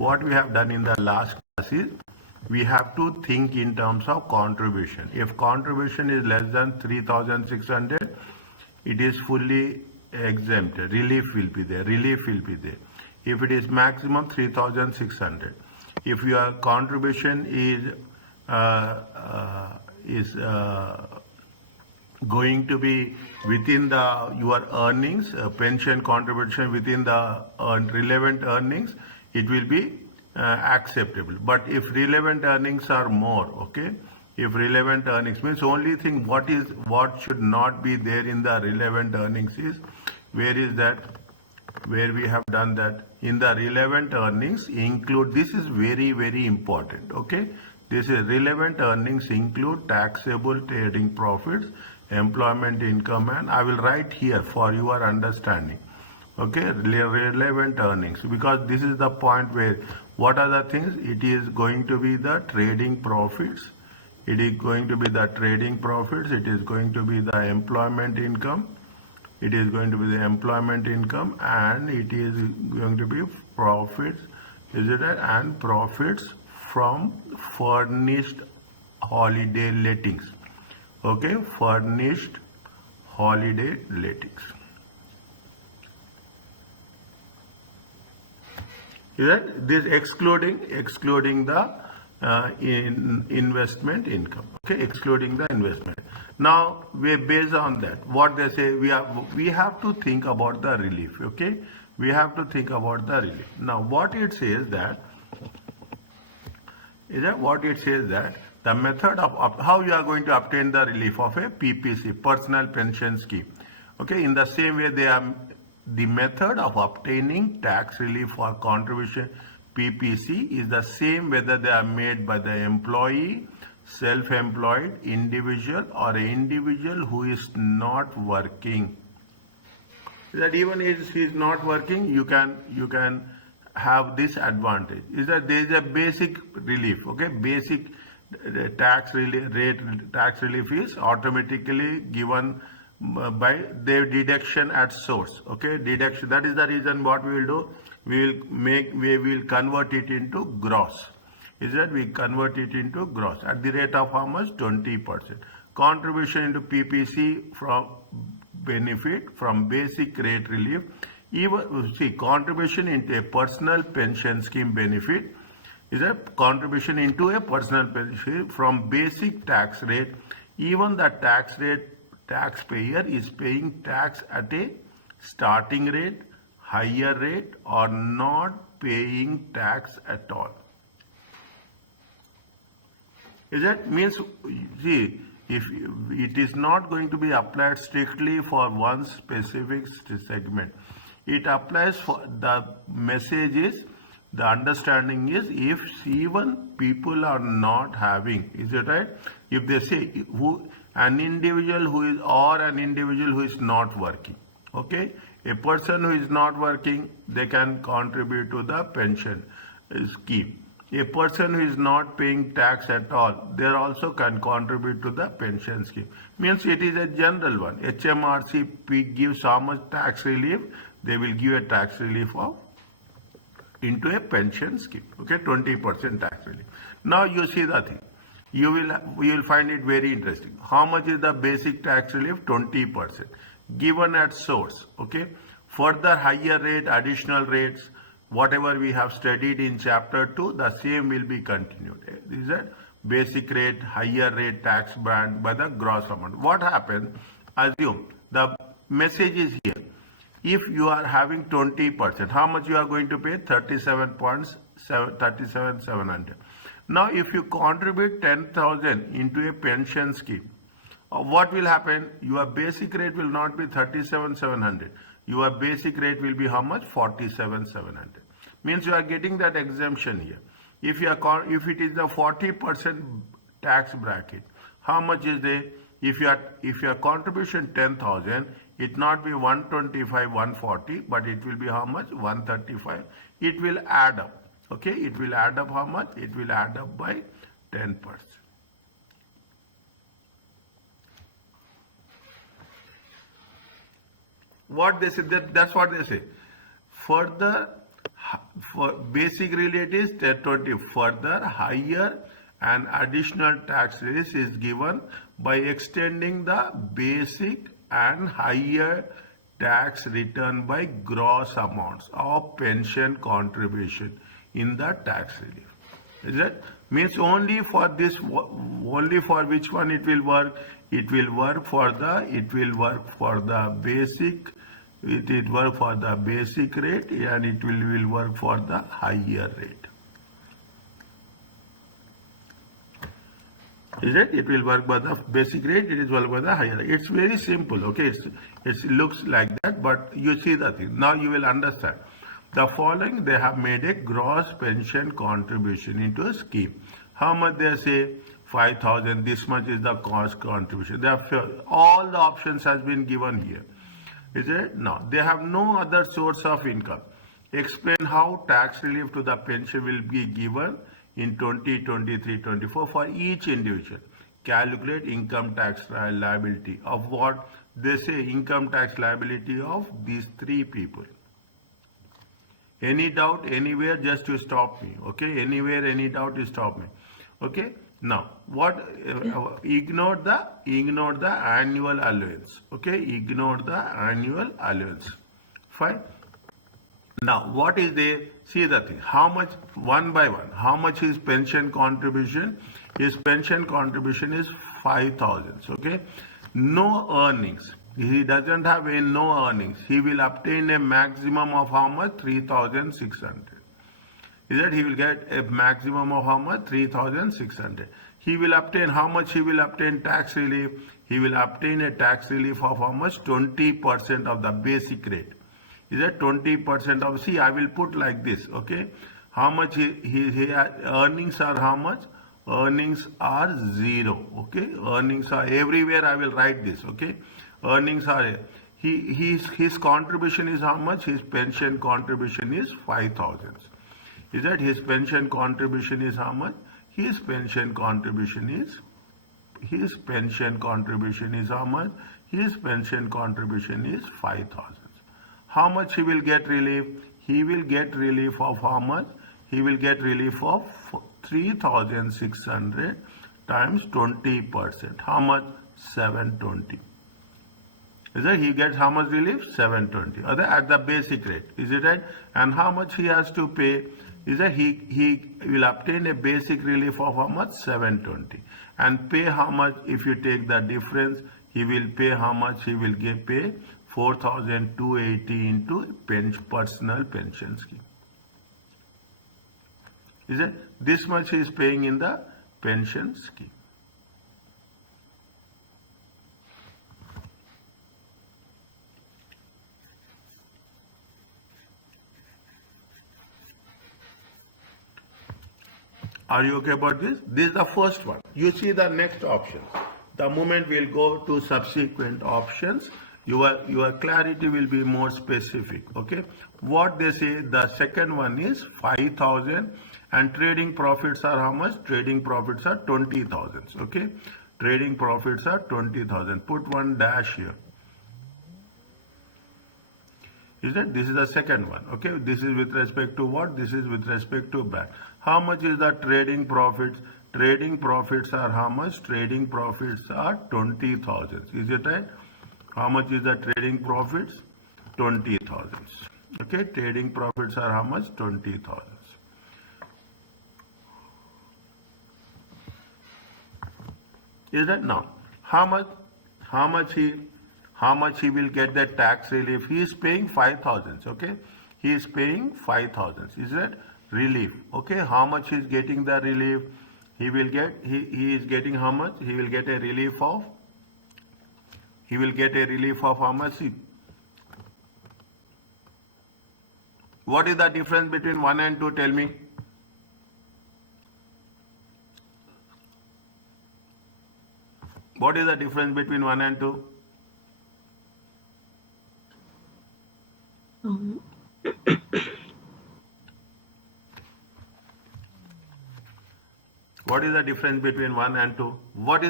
what we have done in the last class is we have to think in terms of contribution. If contribution is less than 3,600, it is fully exempted. Relief will be there. Relief will be there. If it is maximum 3,600, if your contribution is going to be within your earnings, pension contribution within the relevant earnings, it will be acceptable. But if relevant earnings are more, okay, if relevant earnings means only thing what should not be there in the relevant earnings is where we have done that in the relevant earnings include, this is very, very important, okay. This is relevant earnings include taxable trading profits, employment income, and I will write here for your understanding, okay, relevant earnings, because this is the point where what are the things? It is going to be the trading profits, it is going to be the trading profits, it is going to be the employment income, it is going to be the employment income, and it is going to be profits, is it right? And profits from furnished holiday lettings, okay, furnished holiday lettings. Is that this excluding the investment income, okay, excluding the investment. Now we based on that, what they say, we have to think about the relief, okay, we have to think about the relief. Now what it says that the method of how you are going to obtain the relief of a PPC, personal pension scheme, okay, in the same way the method of obtaining tax relief for contribution PPC is the same whether they are made by the employee, self-employed individual, or an individual who is not working. That even if he is not working, you can have this advantage. Is that there is a basic relief, okay, basic tax relief is automatically given by the deduction at source, okay, deduction. That is the reason what we will do, we will convert it into gross, is that we convert it into gross at the rate of how much? 20%. Contribution into PPC from benefit from basic rate relief, even see contribution into a personal pension scheme benefit is a contribution into a personal pension from basic tax rate, even the taxpayer is paying tax at a starting rate, higher rate, or not paying tax at all. Is that means, see, if it is not going to be applied strictly for one specific segment, it applies for the messages. The understanding is if even people are not having, is it right? If they say an individual who is not working, okay, a person who is not working, they can contribute to the pension scheme. A person who is not paying tax at all, they also can contribute to the pension scheme. Means it is a general one. HMRC gives how much tax relief, they will give a tax relief of into a pension scheme, okay, 20% tax relief. Now you see the thing, you will find it very interesting. How much is the basic tax relief? 20% given at source, okay. Further higher rate, additional rates, whatever we have studied in chapter 2, the same will be continued. This is a basic rate, higher rate tax band by the gross amount. What happens? Assume the message is here. If you are having 20%, how much you are going to pay? 37,700. Now, if you contribute 10,000 into a pension scheme, what will happen? Your basic rate will not be 37,700. Your basic rate will be how much? 47,700. Means you are getting that exemption here. If it is the 40% tax bracket, how much is the? If your contribution 10,000, it not be 125, 140, but it will be how much? 135. It will add up. Okay, it will add up how much? It will add up by 10%. What they say, that's what they say. Further For basic relief is 20. Further, higher and additional tax relief is given by extending the basic and higher tax return by gross amounts of pension contribution in the tax relief. Is it? Means only for this, only for which one it will work? It will work for the basic, it will work for the basic rate, and it will work for the higher rate. Is it? It will work by the basic rate, it is work by the higher rate. It's very simple, okay? It looks like that, but you see the thing. Now you will understand. The following, they have made a gross pension contribution into a scheme. How much they say? 5,000, this much is the cost contribution. They have, all the options has been given here. Is it? No, they have no other source of income. Explain how tax relief to the pension will be given in 2023-24 for each individual. Calculate income tax liability of what? They say income tax liability of these three people. Any doubt anywhere, just to stop me, okay? Anywhere, any doubt, to stop me, okay? Now, what? Ignore the annual allowance, okay? Ignore the annual allowance. Fine. Now, what is there? See the thing. How much? One by one. How much is pension contribution? His pension contribution is 5,000. Okay. No earnings. He doesn't have no earnings. He will obtain a maximum of how much? 3,600. Is that he will get a maximum of how much? 3,600. He will obtain how much? He will obtain tax relief. He will obtain a tax relief of how much? 20% of the basic rate. Is that 20% of? See, I will put like this. Okay. How much he earnings are how much? Earnings are 0. Okay. Earnings are everywhere. I will write this. Okay. Earnings are his contribution is how much? His pension contribution is 5,000. Is that his pension contribution is how much? His pension contribution is how much? His pension contribution is 5,000. How much he will get relief? He will get relief of how much? He will get relief of 3,600 times 20%. How much? 720. Is that he gets how much relief? 720. At the basic rate. Is it right? And how much he has to pay? Is that he will obtain a basic relief of how much? 720. And pay how much? If you take the difference, he will pay how much? He will pay 4,280 into personal pension scheme. Is it? This much he is paying in the pension scheme. Are you okay about this? This is the first one. You see the next option. The moment we'll go to subsequent options, your clarity will be more specific. Okay. What they say, the second one is 5,000 and trading profits are how much? Trading profits are 20,000. Okay. Trading profits are 20,000. Put one dash here. Is that? This is the second one. Okay. This is with respect to what? This is with respect to back. How much is the trading profits? Trading profits are how much? Trading profits are 20,000. Is it right? How much is the trading profits? 20,000. Okay. Trading profits are how much? 20,000. Is that? Now, how much he will get the tax relief? He is paying 5,000. Okay. He is paying 5,000. Is that relief? Okay. How much he is getting the relief? He will get, he is getting how much? He will get a relief of, how much? What is the difference between 1 and 2? Tell me. What is the difference between 1 and 2? What is the difference between 1 and 2? What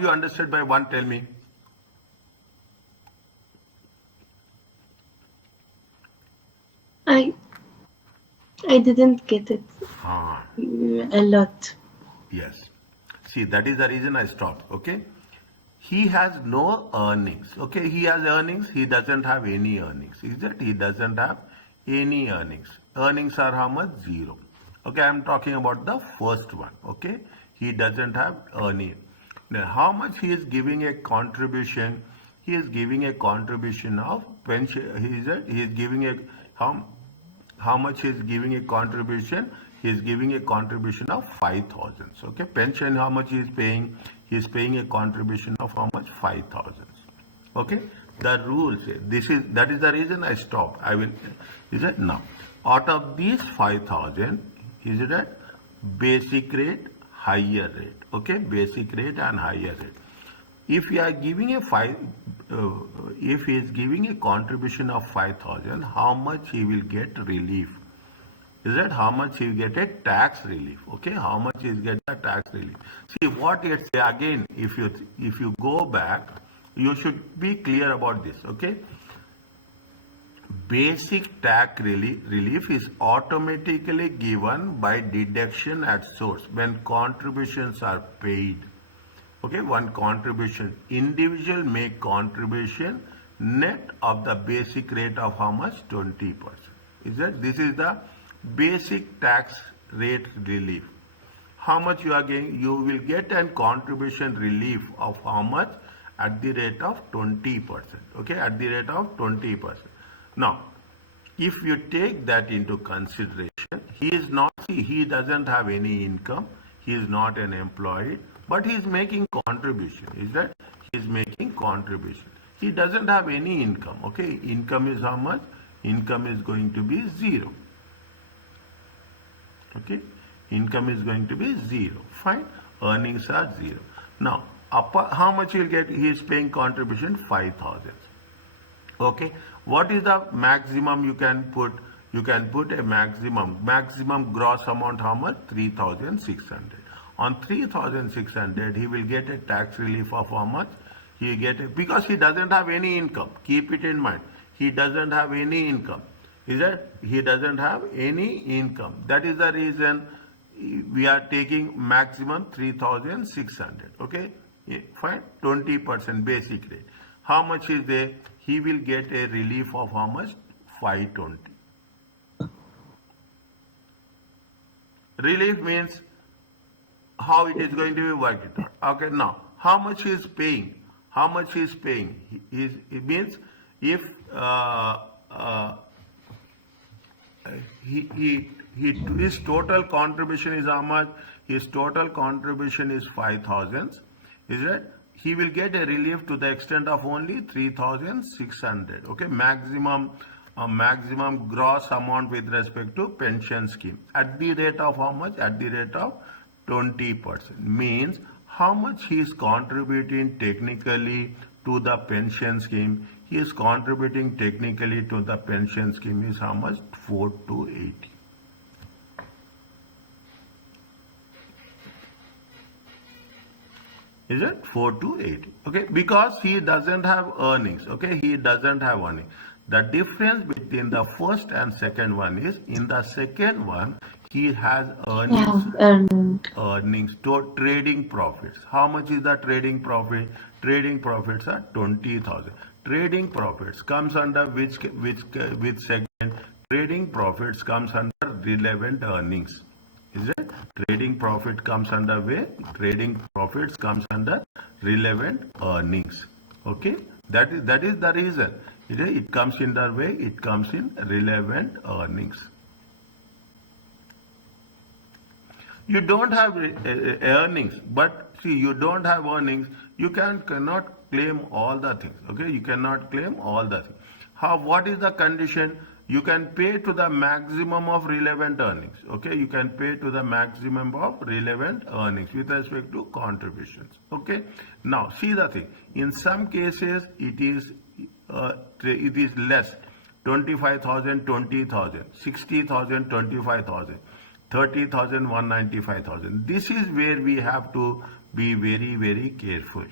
you understood by 1? Tell me. I didn't get it. Ah, A lot. yes. See, that is the reason I stopped. Okay. He has no earnings. Okay. He has earnings. He doesn't have any earnings. Is it? He doesn't have any earnings. Earnings are how much? Zero. Okay. I'm talking about the first one. Okay. He doesn't have earning. Now, how much he is giving a contribution? He is giving a contribution of pension. He is giving a how much he is giving a contribution? He is giving a contribution of 5,000. Okay, pension, how much he is paying? He is paying a contribution of how much? 5,000. Okay, the rule says that is the reason I stopped. I will, is it now? Out of these 5,000, is it at basic rate, higher rate? Okay, basic rate and higher rate. If you are giving a if he is giving a contribution of 5,000, how much he will get relief? Is that how much he will get a tax relief? Okay, how much he will get a tax relief? See what it say again. If you go back, you should be clear about this. Okay, basic tax relief is automatically given by deduction at source when contributions are paid. Okay, one contribution. Individual make contribution net of the basic rate of how much? 20%. Is that this is the basic tax rate relief. How much you are getting? You will get a contribution relief of how much? At the rate of 20%. Okay, at the rate of 20%. Now, if you take that into consideration, he doesn't have any income, he is not an employee, but he is making contribution. Is that he is making contribution? He doesn't have any income. Okay, income is how much? Income is going to be zero. Okay, income is going to be zero. Fine, earnings are zero. Now, how much you will get? He is paying contribution 5,000. Okay, what is the maximum you can put? You can put a maximum gross amount how much? 3,600. On 3,600 he will get a tax relief of how much? He get a, because he doesn't have any income. Keep it in mind, he doesn't have any income. Is that he doesn't have any income? That is the reason we are taking maximum 3,600. Okay, fine, 20% basic rate. How much is there? He will get a relief of how much? 520. Relief means how it is going to be worked out. Okay, now how much he is paying? How much he is paying? It means if his total contribution is how much? His total contribution is 5,000. Is it? He will get a relief to the extent of only 3,600. Okay, maximum gross amount with respect to pension scheme at the rate of how much? At the rate of 20%. Means how much he is contributing technically to the pension scheme? He is contributing technically to the pension scheme is how much? 4 to 80. Is it 4 to 80? Okay, because he doesn't have earnings. Okay, he doesn't have earnings. The difference between the first and second one is in the second one he has earnings. Earnings to trading profits. How much is the trading profit? Trading profits are 20,000. Trading profits comes under which segment? Trading profits comes under relevant earnings. Is it? Trading profit comes under where? Trading profits comes under relevant earnings. Okay, that is the reason. It comes in that way. It comes in relevant earnings. You don't have earnings, but see, you don't have earnings, you cannot claim all the things. Okay, you cannot claim all the things. What is the condition? You can pay to the maximum of relevant earnings. Okay, you can pay to the maximum of relevant earnings with respect to contributions. Okay, now see the thing. In some cases, it is less. 25,000, 20,000, 60,000, 25,000. 30,000, 195,000. This is where we have to be very, very careful.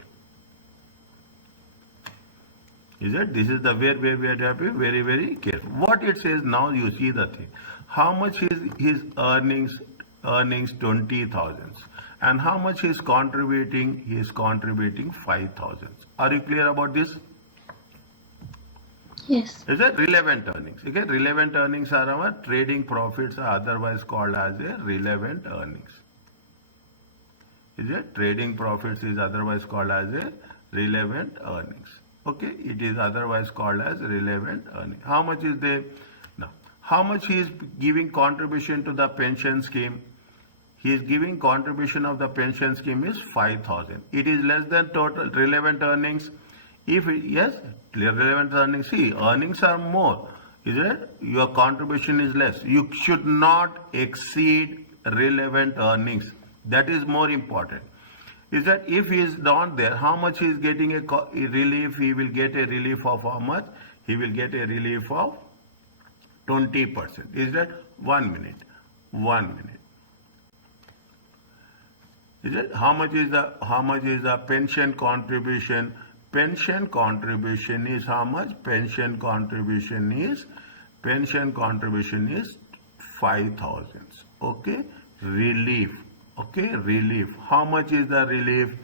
Is it? This is the where we have to be very, very careful. What it says now, you see the thing. How much is his earnings 20,000, and how much he is contributing? He is contributing 5,000. Are you clear about this? Yes. Is that relevant earnings? Okay, relevant earnings are our trading profits, are otherwise called as a relevant earnings. Is it? Trading profits is otherwise called as a relevant earnings. Okay, it is otherwise called as relevant earning. How much is there? Now, how much he is giving contribution to the pension scheme? He is giving contribution of the pension scheme is 5,000. It is less than total relevant earnings. If yes, relevant earnings, see, earnings are more. Is it? Your contribution is less. You should not exceed relevant earnings. That is more important. Is that if he is not there, how much he is getting a relief? He will get a relief of how much? He will get a relief of 20%. Is that 1 minute? 1 minute. Is it? How much is the pension contribution? Pension contribution is how much? Pension contribution is 5,000. Okay, relief. Okay, relief. How much is the relief?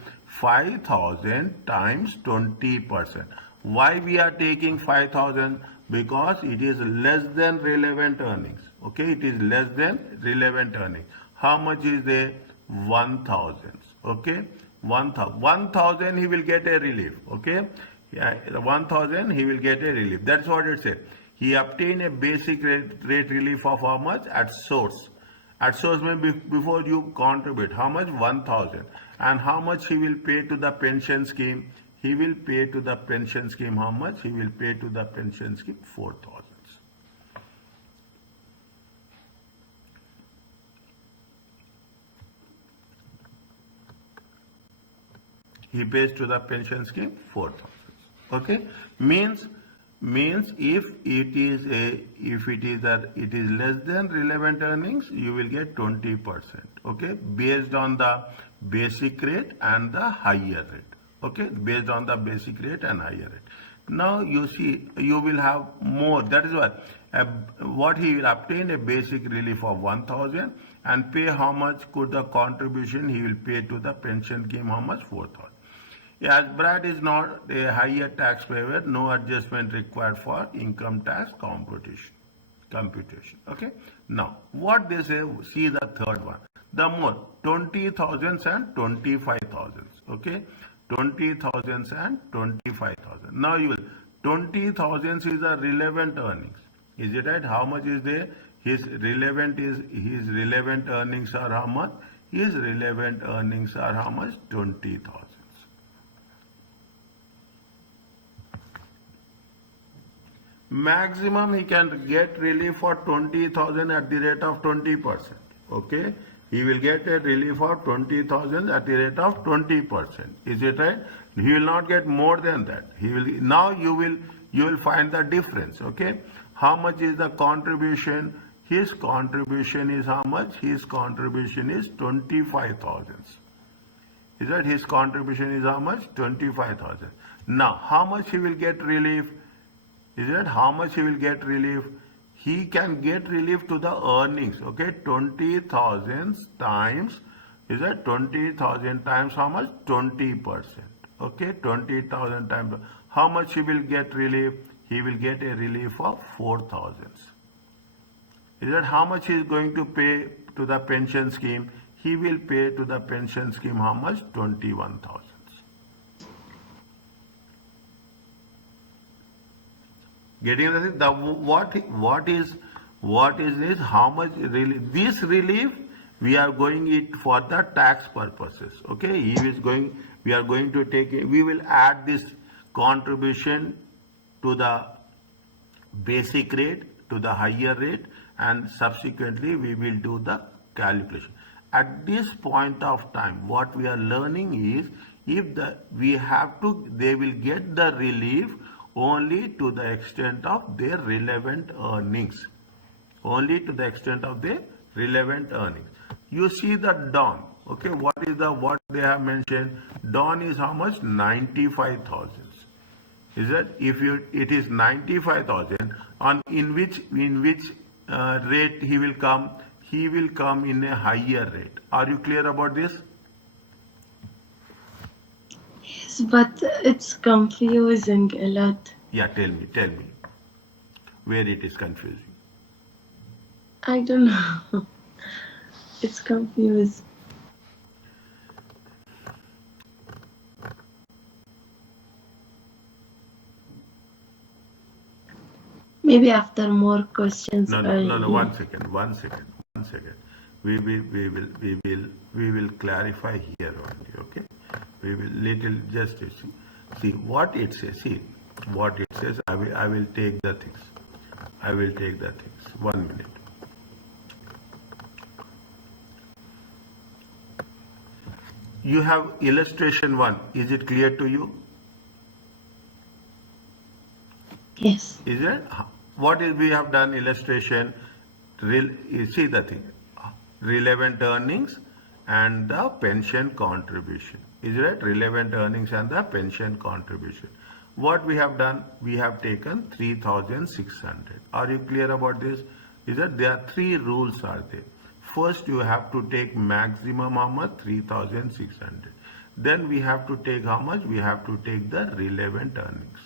5,000 times 20%. Why we are taking 5,000? Because it is less than relevant earnings. Okay, it is less than relevant earnings. How much is there? 1,000. Okay, 1,000 he will get a relief. Okay, 1,000 he will get a relief. That's what it said. He obtained a basic rate relief of how much? At source. At source means before you contribute. How much? 1,000. And how much he will pay to the pension scheme? He will pay to the pension scheme how much? He will pay to the pension scheme 4,000. He pays to the pension scheme 4,000. Okay, means if it is less than relevant earnings, you will get 20%. Okay, based on the basic rate and the higher rate. Okay, based on the basic rate and higher rate. Now you see, you will have more. That is why what he will obtain a basic relief of 1,000 and pay how much could the contribution he will pay to the pension scheme how much? 4,000. As Brad is not a higher taxpayer, no adjustment required for income tax computation. Okay. Now, what they say, see the third one. The more 20,000 and 25,000. Okay. 20,000 and 25,000. Now you will 20,000 is the relevant earnings. Is it right? How much is there? His relevant earnings are how much? His relevant earnings are how much? 20,000. Maximum he can get relief for 20,000 at the rate of 20%. Okay, he will get a relief of 20,000 at the rate of 20%. Is it right? He will not get more than that. He will. Now you will find the difference. Okay, how much is the contribution? His contribution is how much? His contribution is 25,000. Is that his contribution is how much? 25,000. Now how much he will get relief? Is that how much he will get relief? He can get relief to the earnings. Okay, 20,000 times, is that 20,000 times how much? 20%. Okay, 20,000 times. How much he will get relief? He will get a relief of 4,000. Is that how much he is going to pay to the pension scheme? He will pay to the pension scheme how much? 21,000. Getting the what is this? How much relief? This relief we are going it for the tax purposes. Okay, he is going. We are going to take. We will add this contribution to the basic rate, to the higher rate, and subsequently we will do the calculation. At this point of time, what we are learning is they will get the relief only to the extent of their relevant earnings. Only to the extent of their relevant earnings. You see the dawn. Okay, what they have mentioned? Dawn is how much? 95,000. Is that if it is 95,000 on in which rate he will come? He will come in a higher rate. Are you clear about this? Yes, but it's confusing a lot. Yeah, tell me where it is confusing. I don't know. It's confused. Maybe after more questions. No, one second. We will clarify here only, okay? We will little just see what it says. See what it says. I will take the things. 1 minute. You have illustration 1. Is it clear to you? Yes. Is it? What is we have done illustration? You see the thing. Relevant earnings and the pension contribution. Is it? Relevant earnings and the pension contribution. What we have done? We have taken 3,600. Are you clear about this? Is that there are 3 rules are there. First, you have to take maximum how much? 3,600. Then we have to take how much? We have to take the relevant earnings.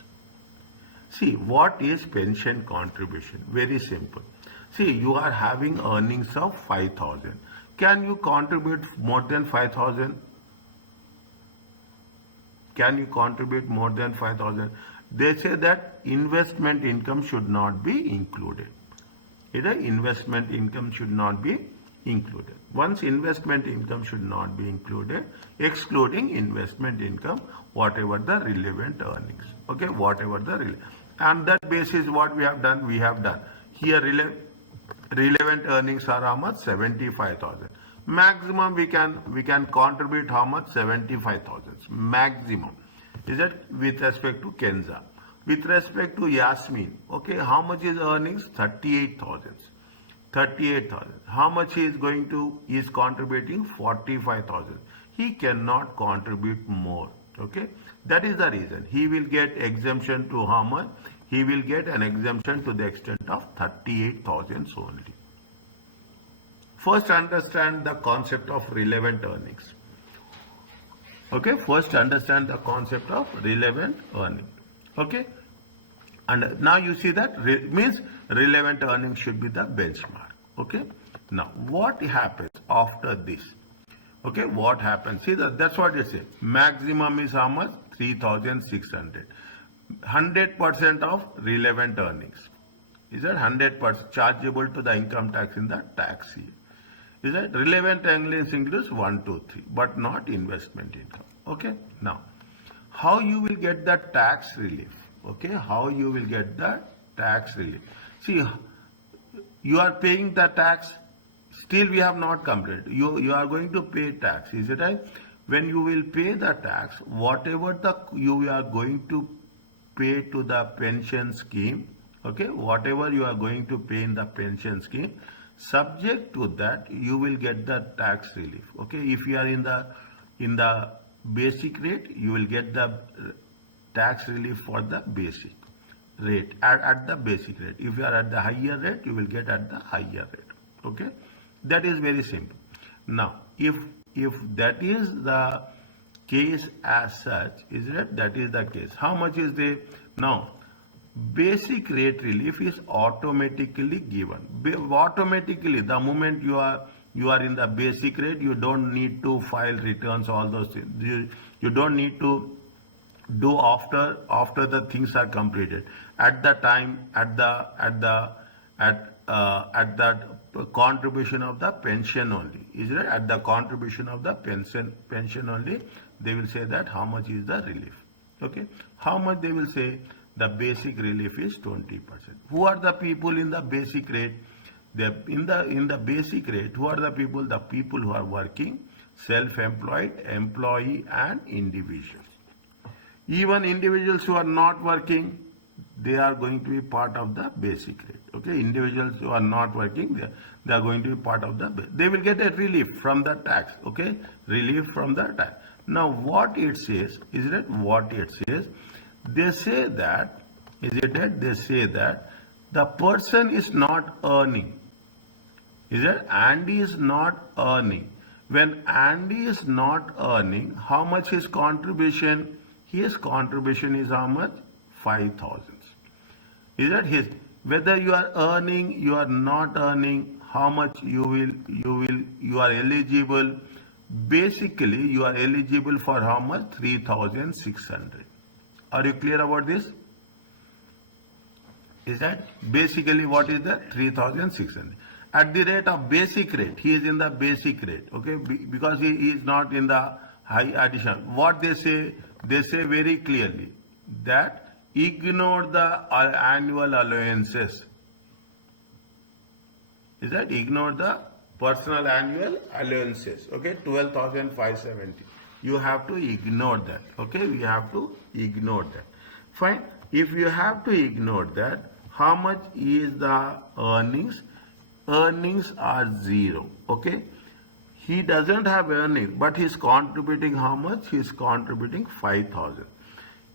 See, what is pension contribution? Very simple. See, you are having earnings of 5,000. Can you contribute more than 5,000? Can you contribute more than 5,000? They say that investment income should not be included. Investment income should not be included. Once investment income should not be included, excluding investment income, whatever the relevant earnings. Okay, whatever the relevant. And that basis what we have done? We have done. Here relevant earnings are how much? 75,000. Maximum we can contribute how much? 75,000. Maximum. Is that with respect to Kenza? With respect to Yasmin, okay, how much is earnings? 38,000. 38,000. How much he is contributing? 45,000. He cannot contribute more. Okay, that is the reason he will get exemption to how much? He will get an exemption to the extent of 38,000 only. First, understand the concept of relevant earnings. Okay, first understand the concept of relevant earning. Okay, and now you see that means relevant earnings should be the benchmark. Okay, now what happens after this? Okay, what happens? See that's what you say. Maximum is how much? 3,600. 100% of relevant earnings. Is that 100% chargeable to the income tax in the tax year? Is that relevant earnings includes 1, 2, 3, but not investment income. Okay, now how you will get the tax relief? Okay, how you will get the tax relief? See, you are paying the tax. Still we have not completed. You are going to pay tax. Is it right? When you will pay the tax, whatever you are going to pay to the pension scheme, okay, whatever you are going to pay in the pension scheme, subject to that you will get the tax relief. Okay, if you are in the basic rate, you will get the tax relief for the basic rate at the basic rate. If you are at the higher rate, you will get at the higher rate. Okay, that is very simple. Now if that is the case as such, is it? That is the case. How much is the now? Basic rate relief is automatically given. Automatically, the moment you are in the basic rate, you don't need to file returns, all those things. You don't need to do after the things are completed. At the time, at that contribution of the pension only, is it? At the contribution of the pension only, they will say that how much is the relief. Okay, how much they will say? The basic relief is 20%. Who are the people in the basic rate? They in the basic rate. Who are the people? The people who are working, self-employed, employee, and individuals. Even individuals who are not working, they are going to be part of the basic rate. Okay, individuals who are not working, they are going to be part of they will get a relief from the tax. Okay, relief from the tax. Now what it says, is it? What it says? They say that, is it that? They say that The person is not earning. Is it? Andy is not earning. When Andy is not earning, how much his contribution? His contribution is how much? 5,000. Is that his? Whether you are earning, you are not earning, how much you are eligible. Basically, you are eligible for how much? 3,600. Are you clear about this? Is that basically what is that? 3,600. At the rate of basic rate, he is in the basic rate, okay? Because he is not in the high addition. What they say very clearly that ignore the annual allowances. Is that ignore the personal annual allowances, okay? 12,570. You have to ignore that, okay? We have to ignore that. Fine. If you have to ignore that, how much is the earnings? Earnings are 0, okay? He doesn't have earnings, but he's contributing how much? He's contributing 5,000.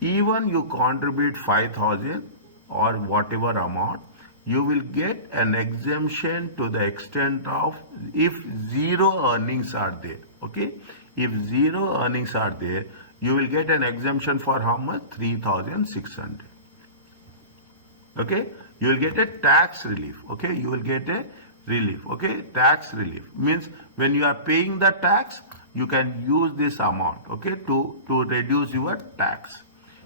Even you contribute 5,000 or whatever amount, you will get an exemption to the extent of if 0 earnings are there, okay? If 0 earnings are there, you will get an exemption for how much? 3,600. Okay, you will get a tax relief. Okay, you will get a relief. Okay, tax relief means when you are paying the tax, you can use this amount. Okay, to reduce your tax.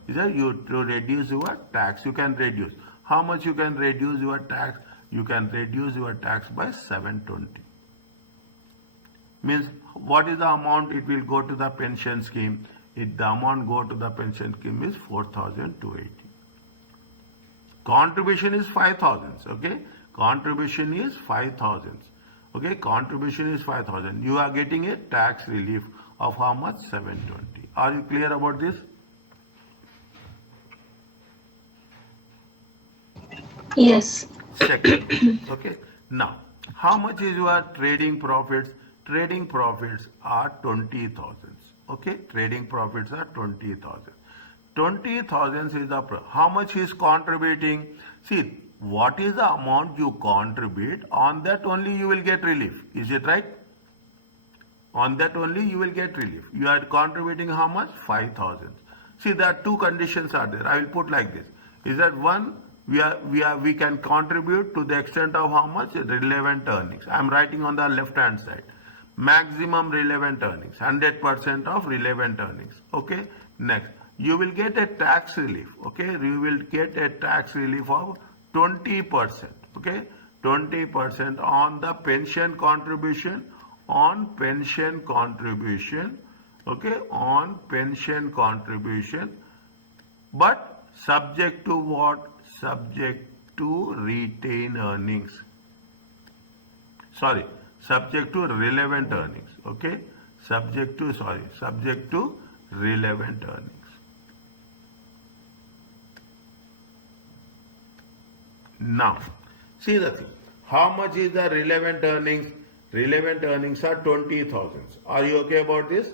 Is that you to reduce your tax? You can reduce. How much you can reduce your tax? You can reduce your tax by 720. Means what is the amount it will go to the pension scheme? The amount go to the pension scheme is 4,280. Contribution is 5,000. Okay, contribution is 5,000. Okay, contribution is 5,000. You are getting a tax relief of how much? 720. Are you clear about this? Yes. Second. Okay. Now, how much is your trading profits? Trading profits are 20,000. Okay, trading profits are 20,000. 20,000 is the how much is contributing? See, what is the amount you contribute? On that only you will get relief. Is it right? On that only you will get relief. You are contributing how much? 5,000. See, there are two conditions are there. I will put like this. Is that one? We can contribute to the extent of how much? Relevant earnings. I am writing on the left hand side. Maximum relevant earnings. 100% of relevant earnings. Okay. Next, you will get a tax relief. Okay. You will get a tax relief of 20%. Okay. 20% on the pension contribution. On pension contribution. Okay. On pension contribution. But subject to what? Subject to retained earnings. Sorry, subject to relevant earnings. Okay, subject to relevant earnings. Now, see the thing. How much is the relevant earnings? Relevant earnings are 20,000. Are you okay about this?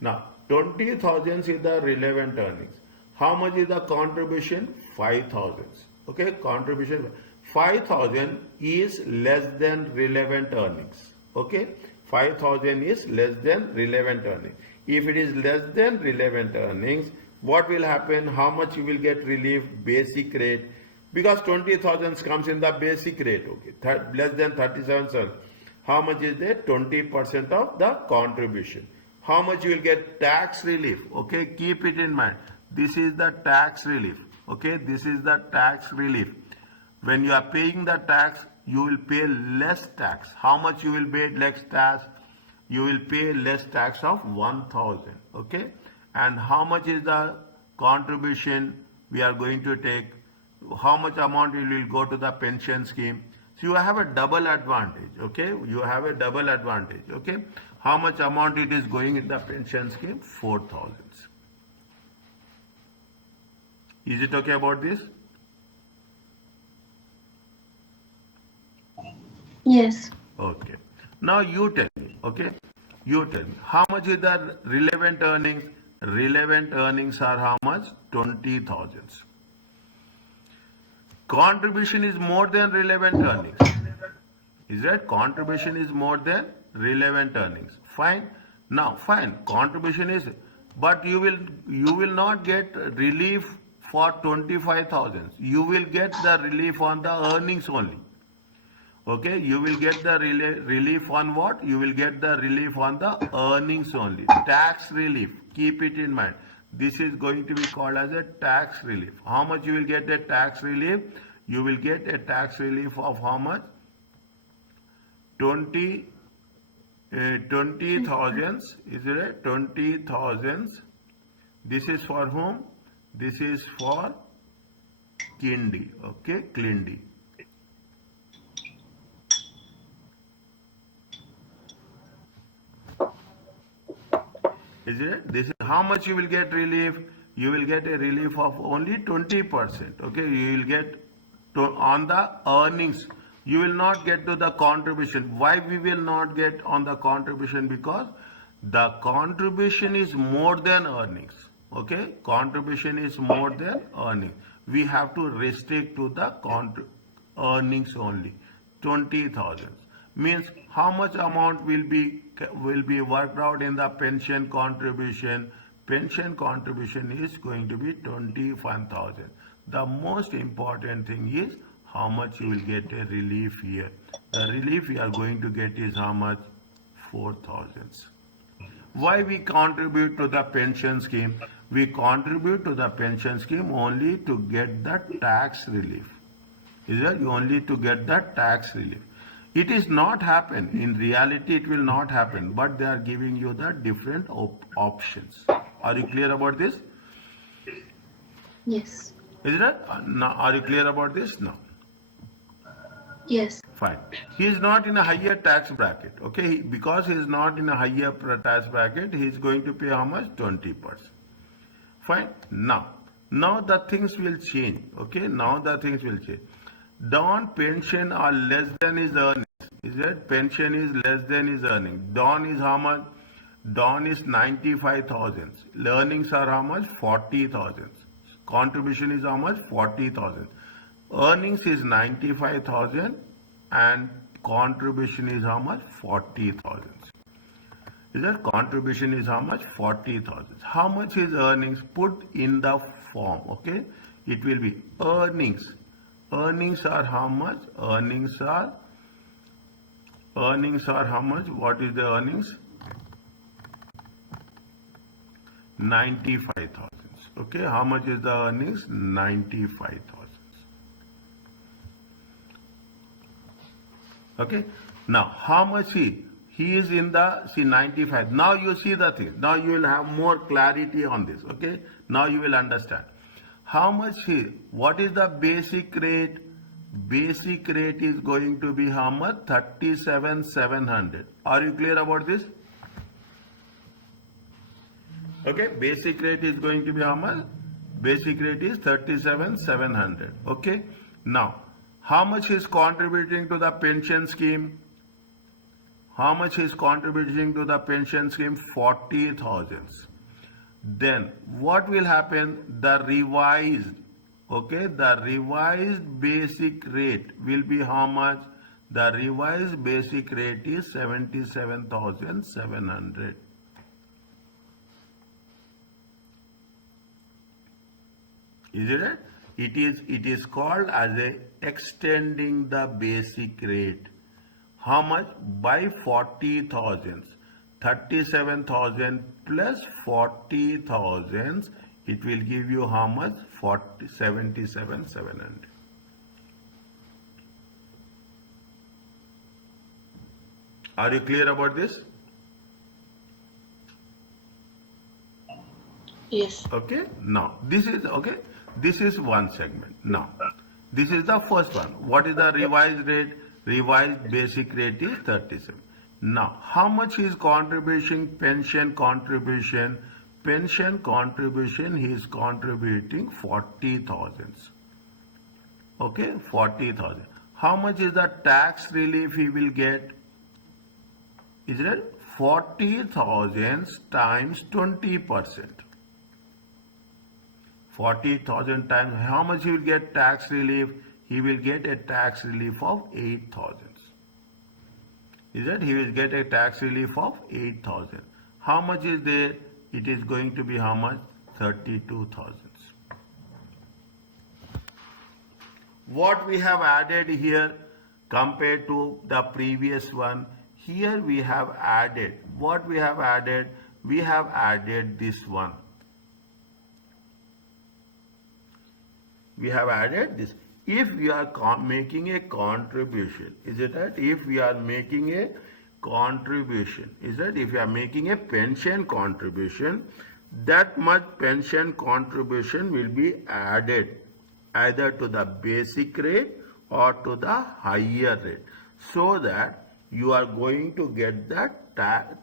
Now, 20,000 is the relevant earnings. How much is the contribution? 5,000. Okay, contribution 5,000 is less than relevant earnings. Okay, 5,000 is less than relevant earnings. If it is less than relevant earnings, what will happen? How much you will get relief? Basic rate, because 20,000 comes in the basic rate. Okay, less than 37 cents. How much is there? 20% of the contribution. How much you will get? Tax relief. Okay, keep it in mind. This is the tax relief. Okay, this is the tax relief. When you are paying the tax, you will pay less tax. How much you will pay less tax? You will pay less tax of 1,000. Okay, and how much is the contribution we are going to take? How much amount will go to the pension scheme? So you have a double advantage. Okay, you have a double advantage. Okay, how much amount it is going in the pension scheme? 4,000. Is it okay about this? Yes. Okay. Now you tell me, okay? You tell me, how much is the relevant earnings? Relevant earnings are how much? 20,000. Contribution is more than relevant earnings. Is that contribution is more than relevant earnings? Fine. Now, fine. Contribution is, but you will not get relief for 25,000. You will get the relief on the earnings only. Okay, you will get the relief on what? You will get the relief on the earnings only. Tax relief. Keep it in mind. This is going to be called as a tax relief. How much you will get a tax relief? You will get a tax relief of how much? 20 thousands. Is it 20 thousands? This is for whom? This is for Kindi. Okay, Klindi. Is it? This is how much you will get relief. You will get a relief of only 20%. Okay, you will get on the earnings. You will not get to the contribution. Why we will not get on the contribution? Because the contribution is more than earnings. Okay, contribution is more than earnings. We have to restrict to the earnings only. 20,000 means how much amount will be worked out in the pension contribution. Pension contribution is going to be 21,000. The most important thing is how much you will get a relief here. The relief you are going to get is how much? 4,000. Why we contribute to the pension scheme? We contribute to the pension scheme only to get the tax relief. Is that only to get the tax relief? It is not happen. In reality, it will not happen. But they are giving you the different options. Are you clear about this? Yes. Is that? Now, are you clear about this? No. Yes. Fine. He is not in a higher tax bracket. Okay. Because he is not in a higher tax bracket, he is going to pay how much? 20%. Fine. Now the things will change. Okay. Now the things will change. Don pension are less than his earnings. Is that pension is less than his earnings? Don is how much? Don is 95,000. Earnings are how much? 40,000. Contribution is how much? 40,000. Earnings is 95,000 and contribution is how much? 40,000. Is that contribution is how much? 40,000. How much is earnings? Put in the form. Okay. It will be earnings. Earnings are how much? Earnings are how much? What is the earnings? 95,000. Okay, how much is the earnings? 95,000. Okay, now how much he is in the 95. Now you see the thing. Now you will have more clarity on this. Okay, now you will understand. How much what is the basic rate? Basic rate is going to be how much? 37,700. Are you clear about this? Okay, basic rate is going to be how much? Basic rate is 37,700. Okay, now how much is contributing to the pension scheme? How much is contributing to the pension scheme? 40,000. Then what will happen? The revised, okay, the revised basic rate will be how much? The revised basic rate is 77,700. Is it? It is called as a extending the basic rate. How much? By 40,000. 37,000 plus 40,000, it will give you how much? 77,700. Are you clear about this? Yes. Okay. Now this is okay. This is one segment. Now this is the first one. What is the revised rate? Revised basic rate is 37. Now, how much is contribution? Pension contribution. Pension contribution, he is contributing 40,000. Okay, 40,000. How much is the tax relief he will get? Is it 40,000 times 20%? 40,000 times how much he will get tax relief? he will get a tax relief of 8,000. Is that he will get a tax relief of 8,000. How much is there? It is going to be how much? 32,000. What we have added here compared to the previous one, here we have added, what we have added? We have added this one. We have added this. If we are making a contribution, is it right? If we are making a contribution, is that if you are making a pension contribution, that much pension contribution will be added either to the basic rate or to the higher rate, so that you are going to get that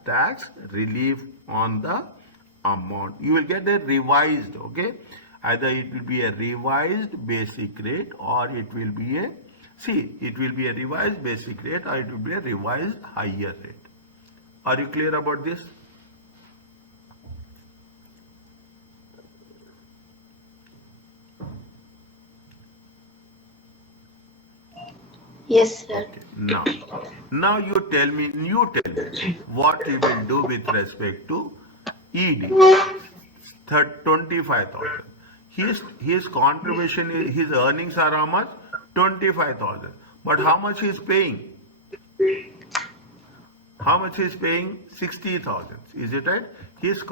tax relief on the amount. You will get a revised, okay? Either it will be a revised basic rate or it will be a, it will be a revised basic rate or it will be a revised higher rate. Are you clear about this? Yes, sir. Okay. Now you tell me what you will do with respect to ED. 25,000. His contribution, his earnings are how much? 25,000. But how much he is paying? How much he is paying? 60,000. Is it right? His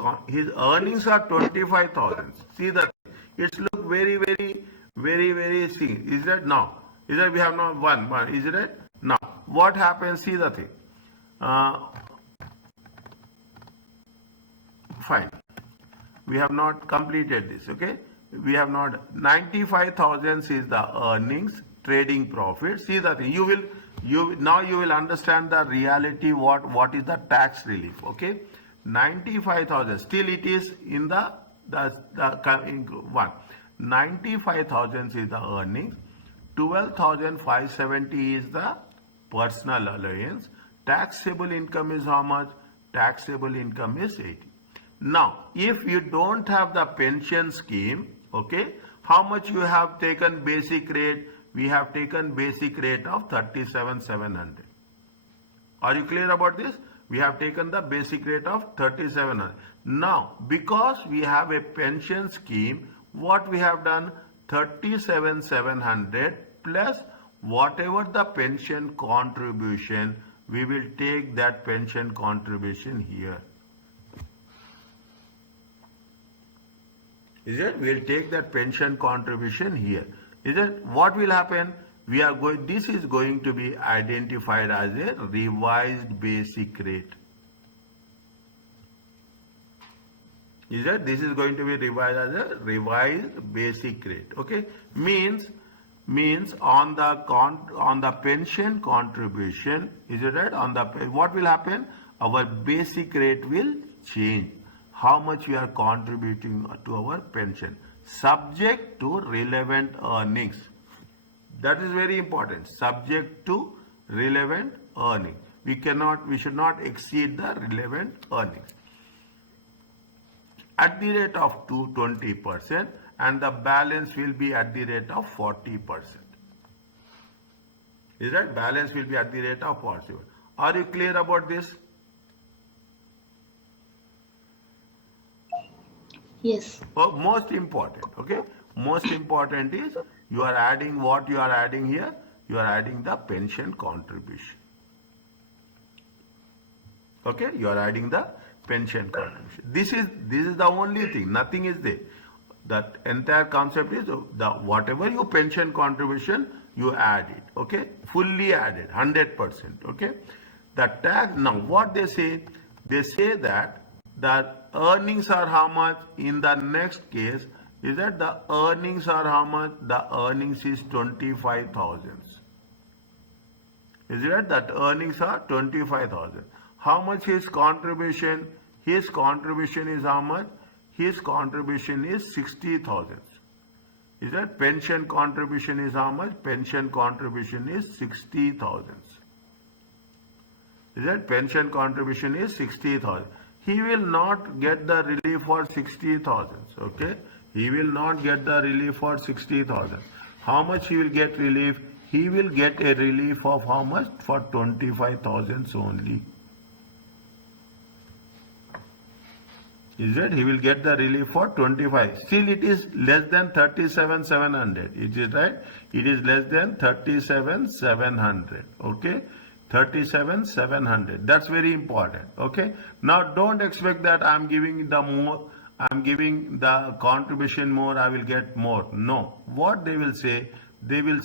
earnings are 25,000. See that? It's look very, see. Is that now? Is that we have now one? Is it right? Now, what happens? See the thing. Fine. We have not completed this, okay? We have not, 95,000 is the earnings, trading profit. See the thing, now you will understand the reality, what is the tax relief, okay? 95,000, still it is in the one. 95,000 is the earnings, 12,570 is the personal allowance. Taxable income is how much? Taxable income is 80. Now, if you don't have the pension scheme, okay, how much you have taken basic rate? We have taken basic rate of 37,700. Are you clear about this? We have taken the basic rate of 37,700. Now, because we have a pension scheme, what we have done? 37,700 plus whatever the pension contribution, we will take that pension contribution here. Is it? We'll take that pension contribution here. Is it? What will happen? We are going, this is going to be identified as a revised basic rate. Is it? This is going to be revised as a revised basic rate. Okay? Means on the pension contribution, is it right? On the, what will happen? Our basic rate will change. How much we are contributing to our pension, subject to relevant earnings. That is very important. Subject to relevant earnings. We should not exceed the relevant earnings. At the rate of 20%, and the balance will be at the rate of 40%. Is that? Balance will be at the rate of 40%. Are you clear about this? Yes. Oh, most important, okay? Most important is you are adding what you are adding here. You are adding the pension contribution. Okay, you are adding the pension contribution. This is the only thing. Nothing is there. That entire concept is the whatever your pension contribution, you add it. Okay, fully added, 100%. Okay, the tax. Now, what they say that the earnings are how much? In the next case, is that the earnings are how much? The earnings is 25,000. Is it right? That earnings are 25,000. How much his contribution? His contribution is how much? His contribution is 60,000. Is that pension contribution is how much? Pension contribution is 60,000. Is that pension contribution is 60,000. He will not get the relief for 60,000. Okay, he will not get the relief for 60,000. How much he will get relief? He will get a relief of how much? For 25,000 only. Is it? He will get the relief for 25. Still it is less than 37,700. Is it right? It is less than 37,700. Okay? 37,700. That's very important. Okay? Now don't expect that I'm giving the contribution more, I will get more. No. What they will say, they will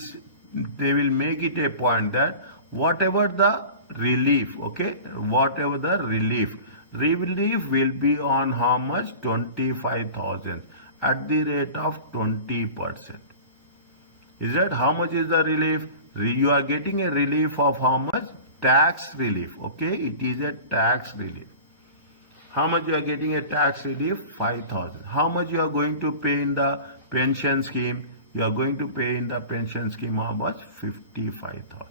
make it a point that whatever the relief, okay, whatever the relief will be on how much? 25,000 at the rate of 20%. Is that how much is the relief? You are getting a relief of how much? Tax relief. Okay, it is a tax relief. How much you are getting a tax relief? 5,000. How much you are going to pay in the pension scheme? You are going to pay in the pension scheme how much? 55,000.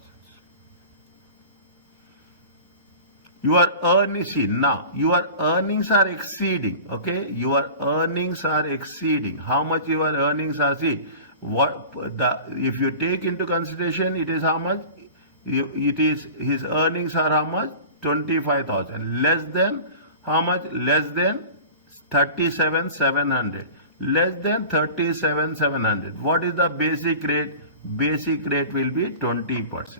Your earnings, see now, your earnings are exceeding, okay? Your earnings are exceeding. How much your earnings are, see, if you take into consideration, it is how much? It is, his earnings are how much? 25,000. Less than, how much? Less than 37,700. Less than 37,700. What is the basic rate? Basic rate will be 20%.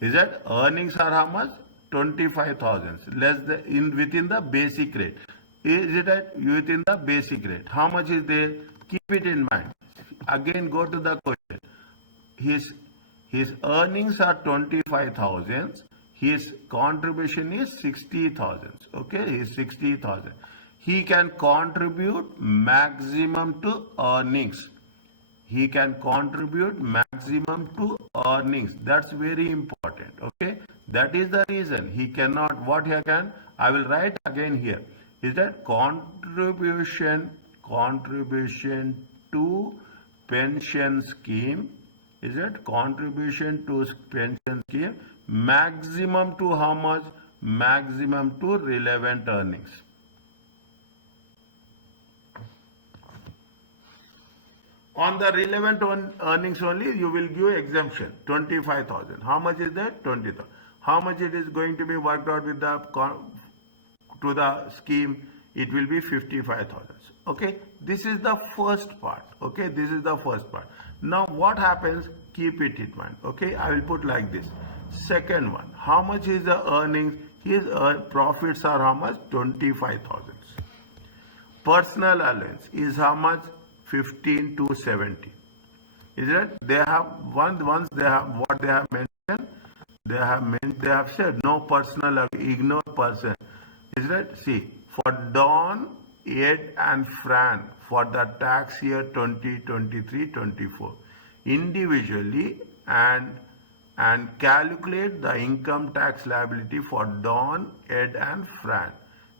Is that earnings are how much? 25,000 less than within the basic rate. Is it right? Within the basic rate? How much is there? Keep it in mind. Again, go to the question. His earnings are 25,000. His contribution is 60,000. Okay, his 60,000. He can contribute maximum to earnings. He can contribute maximum to earnings. That's very important. Okay, that is the reason he cannot. What he can? I will write again here. Is that contribution to pension scheme? Is it contribution to pension scheme maximum to how much? Maximum to relevant earnings. On the relevant earnings only, you will give exemption, 25,000. How much is that? 20,000. How much it is going to be worked out with to the scheme? It will be 55,000. Okay, this is the first part. Okay, this is the first part. Now what happens? Keep it in mind. Okay, I will put like this. Second one, how much is the earnings? His profits are how much? 25,000. Personal allowance is how much? 15 to 70. Is it? They have once they have what they have mentioned. They have said no personal, ignore person. Is it? See, for Don, Ed and Fran for the tax year 2023-24 individually and calculate the income tax liability for Don, Ed and Fran.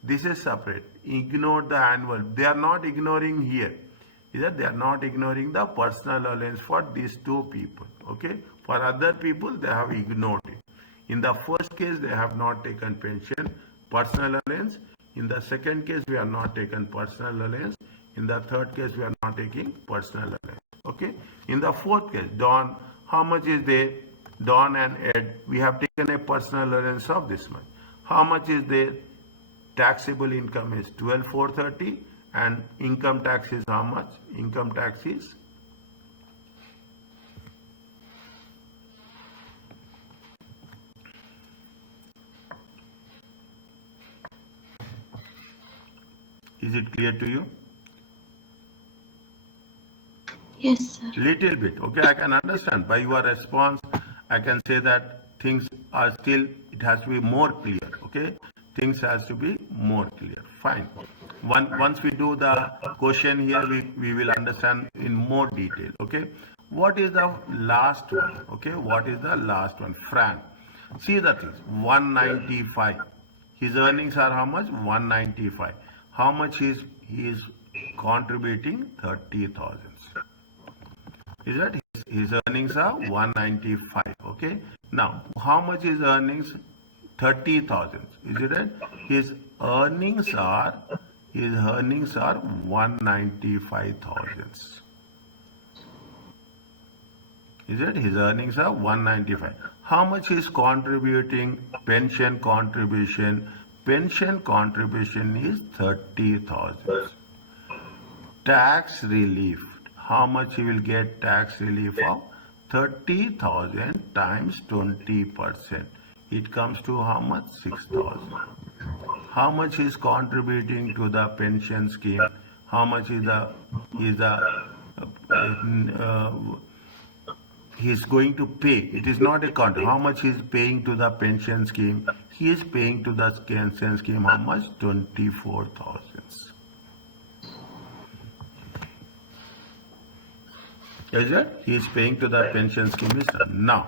This is separate. Ignore the annual. They are not ignoring here. Is that they are not ignoring the personal allowance for these two people. Okay, for other people they have ignored it. In the first case they have not taken pension, personal allowance. In the second case we are not taken personal allowance. In the third case we are not taking personal allowance. Okay, in the fourth case, Don, how much is there? Don and Ed, we have taken a personal allowance of this much. How much is there? Taxable income is 12,430. And income tax is how much? Income tax is it clear to you? Yes, sir. Little bit. Okay, I can understand. By your response, I can say that things are still, it has to be more clear. Okay, things has to be more clear. Fine. Once we do the question here, we will understand in more detail. Okay, what is the last one? Okay, what is the last one? Fran, see the things. 195. His earnings are how much? 195. How much he is contributing? 30,000. Is that his earnings are 195? Okay, now how much is earnings? 30,000. Is it right? His earnings are 195,000. Is it? His earnings are 195. How much is contributing pension contribution? Pension contribution is 30,000. Tax relief. How much he will get tax relief of? 30,000 times 20%. It comes to how much? 6,000. How much is contributing to the pension scheme? How much is he's going to pay? It is not a contract. How much he is paying to the pension scheme? He is paying to the pension scheme how much? 24,000. Is it? He is paying to the pension scheme. Now,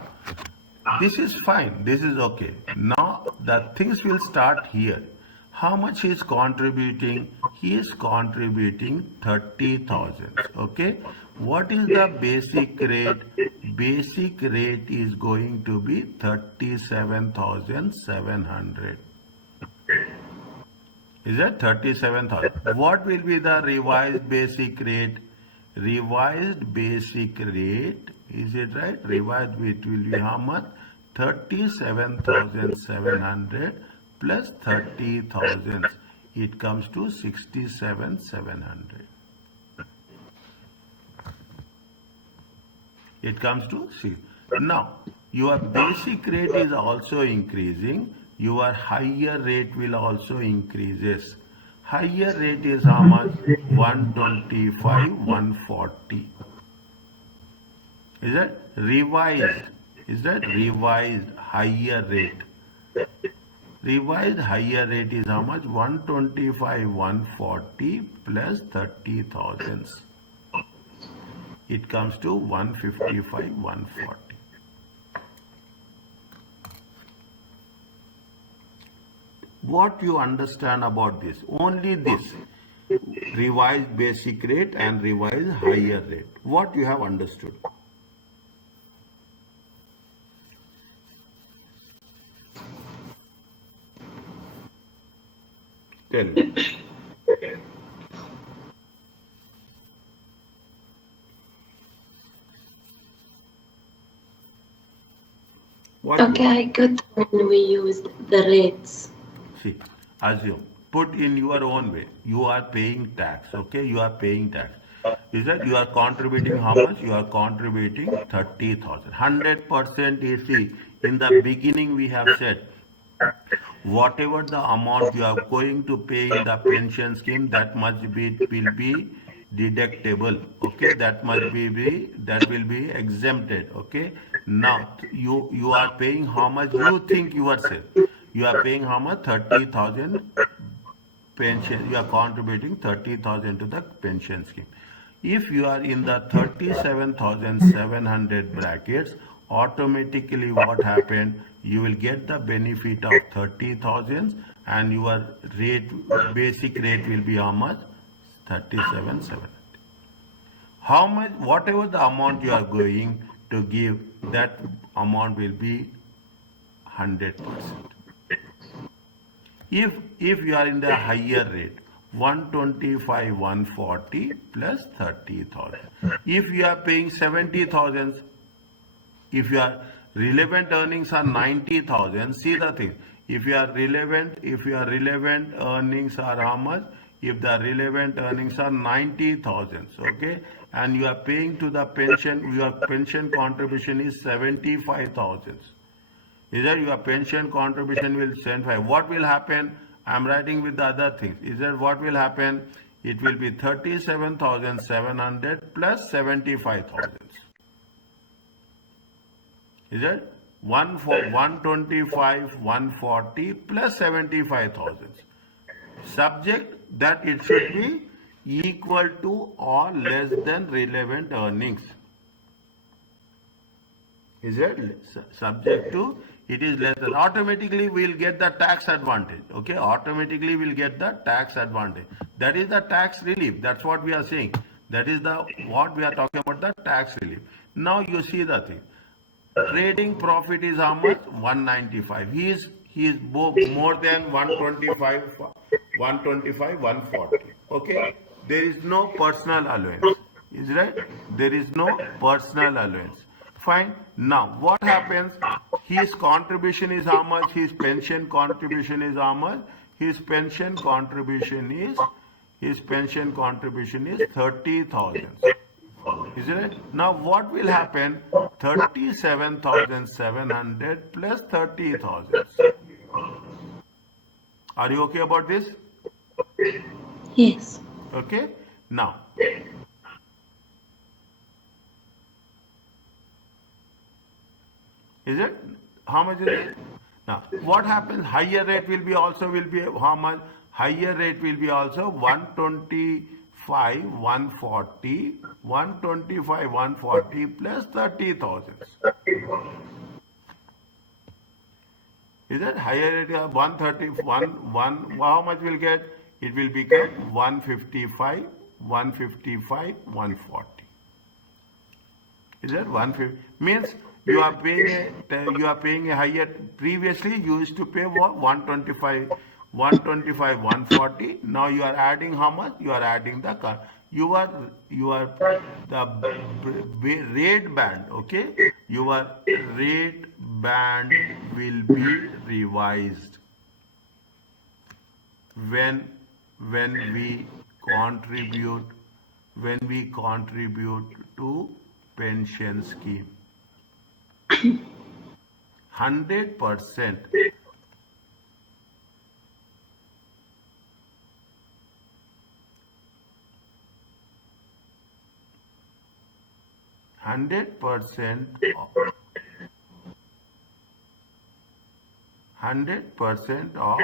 this is fine. This is okay. Now, the things will start here. How much he is contributing? He is contributing 30,000. Okay. What is the basic rate? Basic rate is going to be 37,700. Is that 37,000? What will be the revised basic rate? Revised basic rate, is it right? Revised rate will be how much? 37,700 plus 30,000. It comes to 67,700. It comes to 6. Now, your basic rate is also increasing. Your higher rate will also increases. Higher rate is how much? 125, 140. Is that revised? Is that revised higher rate? Revised higher rate is how much? 125, 140 plus 30,000. It comes to 155, 140. What you understand about this? Only this. Revised basic rate and revised higher rate. What you have understood? Tell me. What Okay, I got when we used the rates. See, assume, put in your own way. You are paying tax, okay? You are paying tax. Is that you are contributing how much? You are contributing 30,000. 100% AC. In the beginning, we have said, whatever the amount you are going to pay in the pension scheme, that much will be deductible. Okay, that will be exempted. Okay. Now you are paying how much you think yourself. You are paying how much? 30,000 pension. You are contributing 30,000 to the pension scheme. If you are in the 37,700 brackets, automatically what happened? You will get the benefit of 30,000 and your rate, basic rate will be how much? 37,700. How much, whatever the amount you are going to give, that amount will be 100%. If you are in the higher rate, 125, 140 plus 30,000. If you are paying 70,000, if your relevant earnings are 90,000, see the thing. If your relevant earnings are how much? If the relevant earnings are 90,000, okay, and you are paying to the pension, your pension contribution is 75,000. Is that your pension contribution will 75? What will happen? I am writing with the other things. Is that what will happen? It will be 37,700 plus 75,000. Is it? 125, 140 plus 75,000. Subject that it should be equal to or less than relevant earnings. Is it? Subject to it is less than. Automatically we will get the tax advantage. Okay, automatically we will get the tax advantage. That is the tax relief. That's what we are saying. That is the what we are talking about, the tax relief. Now you see the thing. Trading profit is how much? 195. He is more than 125, 140. Okay. There is no personal allowance. Is right? There is no personal allowance. Fine. Now, what happens? His contribution is how much? His pension contribution is how much? His pension contribution is 30,000. Isn't it? Now, what will happen? 37,700 plus 30,000. Are you okay about this? Yes. Okay. Now, is it? How much is it? Now, what happens? Higher rate will be how much? Higher rate will be also 125, 140, 125, 140 plus 30,000. Is it? Higher rate of 131, how much will get? It will become 155, 155, 140. Is that 150? Means you are paying a higher. Previously you used to pay what? 125, 140. Now you are adding how much? You are adding the the rate band. Okay, your rate band will be revised when we contribute to pension scheme. 100%. 100% of 100% of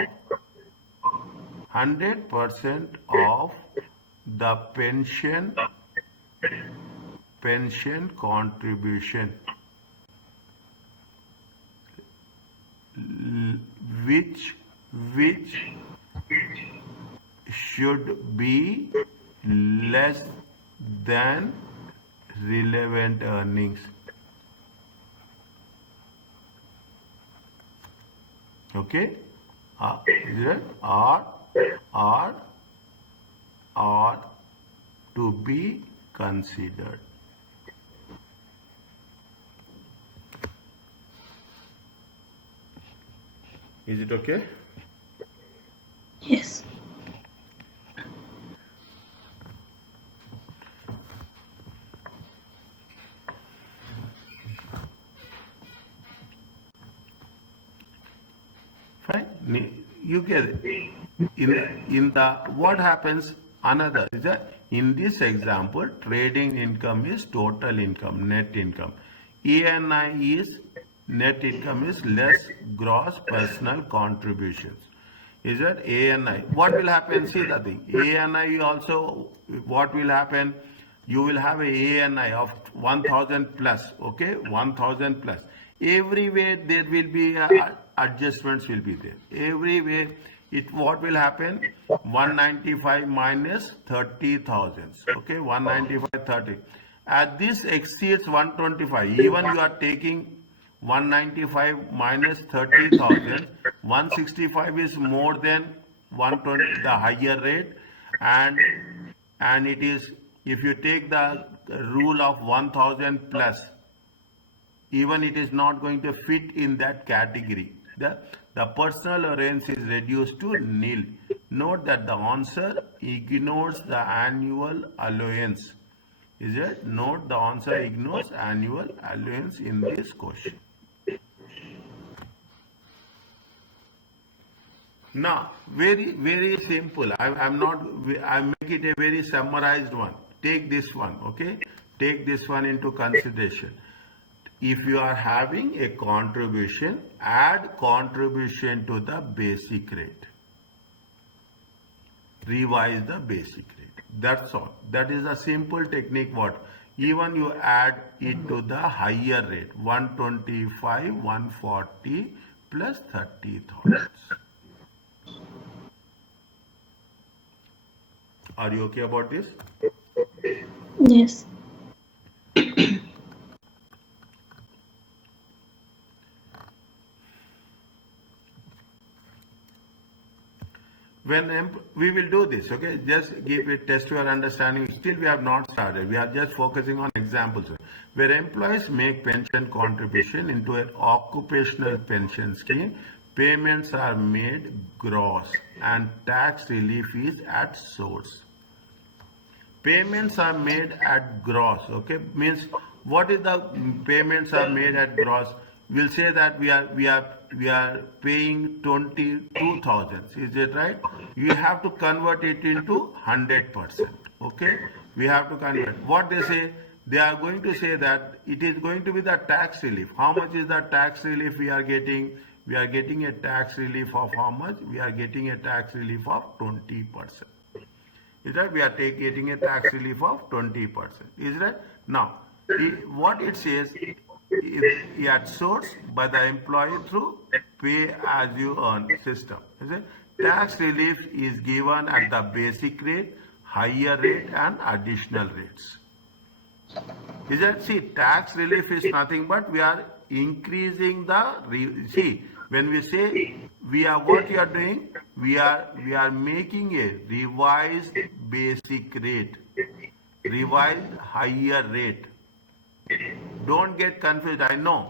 100% of the pension contribution which should be less than relevant earnings. Okay, are to be considered. Is it okay? Yes. Fine. You get it. In the what happens? Another is that in this example, trading income is total income, net income. ANI is net income is less gross personal contributions. Is that ANI? What will happen? See the thing. ANI also, what will happen? You will have a ANI of 1,000 plus. Okay, 1,000 plus. Everywhere there will be adjustments will be there. Everywhere what will happen? 195 minus 30,000. Okay, 195 30. As this exceeds 125, even you are taking 195 minus 30,000, 165 is more than 120, the higher rate, and it is, if you take the rule of 1,000 plus, even it is not going to fit in that category. The personal allowance is reduced to nil. Note that the answer ignores the annual allowance. Is it? Note the answer ignores annual allowance in this question. Now, very simple. I make it a very summarized one. Take this one, okay? Take this one into consideration. If you are having a contribution, add contribution to the basic rate. Revise the basic rate. That's all. That is a simple technique. What? Even you add it to the higher rate, 125, 140 plus 30,000. Are you okay about this? Yes. we will do this, okay? Just give it, test your understanding. Still, we have not started. We are just focusing on examples where employees make pension contribution into an occupational pension scheme. Payments are made gross and tax relief is at source. Payments are made at gross, okay? Means what is the payments are made at gross? We'll say that we are paying 22,000. Is it right? You have to convert it into 100%. Okay? We have to convert. What they say, they are going to say that it is going to be the tax relief. How much is the tax relief we are getting? We are getting a tax relief of how much? We are getting a tax relief of 20%. Is that we are getting a tax relief of 20%. Is that now what it says is at source by the employee through pay as you earn system. Is it? Tax relief is given at the basic rate, higher rate, and additional rates. Is that, see, tax relief is nothing but we are increasing the see, when we say we are, what you are doing, we are making a revised basic rate, revised higher rate. Don't get confused. I know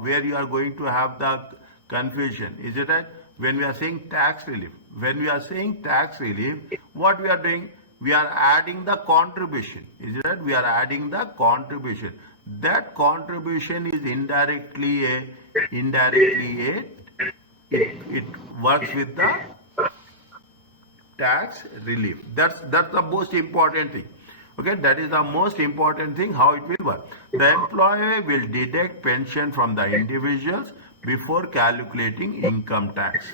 where you are going to have the confusion. Is it right? When we are saying tax relief, what we are doing, we are adding the contribution. Is it right? We are adding the contribution. That contribution is indirectly it works with the tax relief. That's the most important thing. Okay, that is the most important thing, how it will work. The employer will deduct pension from the individuals before calculating income tax.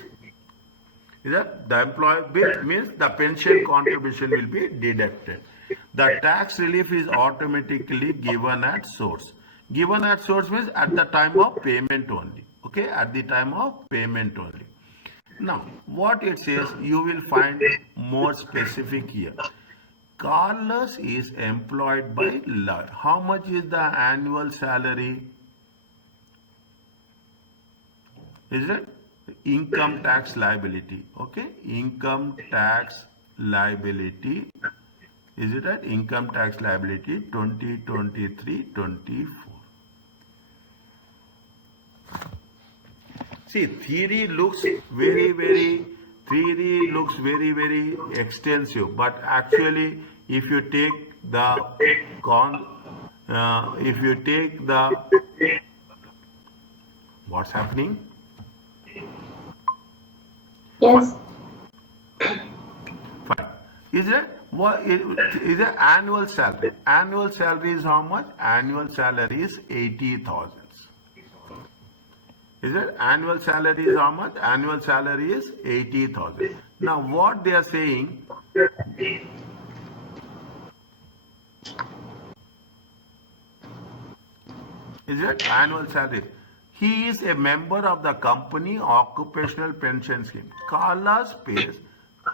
Is that the employer means the pension contribution will be deducted. The tax relief is automatically given at source. Given at source means at the time of payment only. Okay, at the time of payment only. Now, what it says, you will find more specific here. Carlos is employed by Lloyd. How much is the annual salary? Is it? Income tax liability. Okay, income tax liability. Is it right? Income tax liability 2023-24. See, theory looks very extensive, but actually, if you take the what's happening? Yes. Fine. Is it what is the annual salary? Annual salary is how much? Annual salary is 80,000. Is it? Annual salary is how much? Annual salary is 80,000. Now what they are saying, is it annual salary? He is a member of the company occupational pension scheme. Carlos pays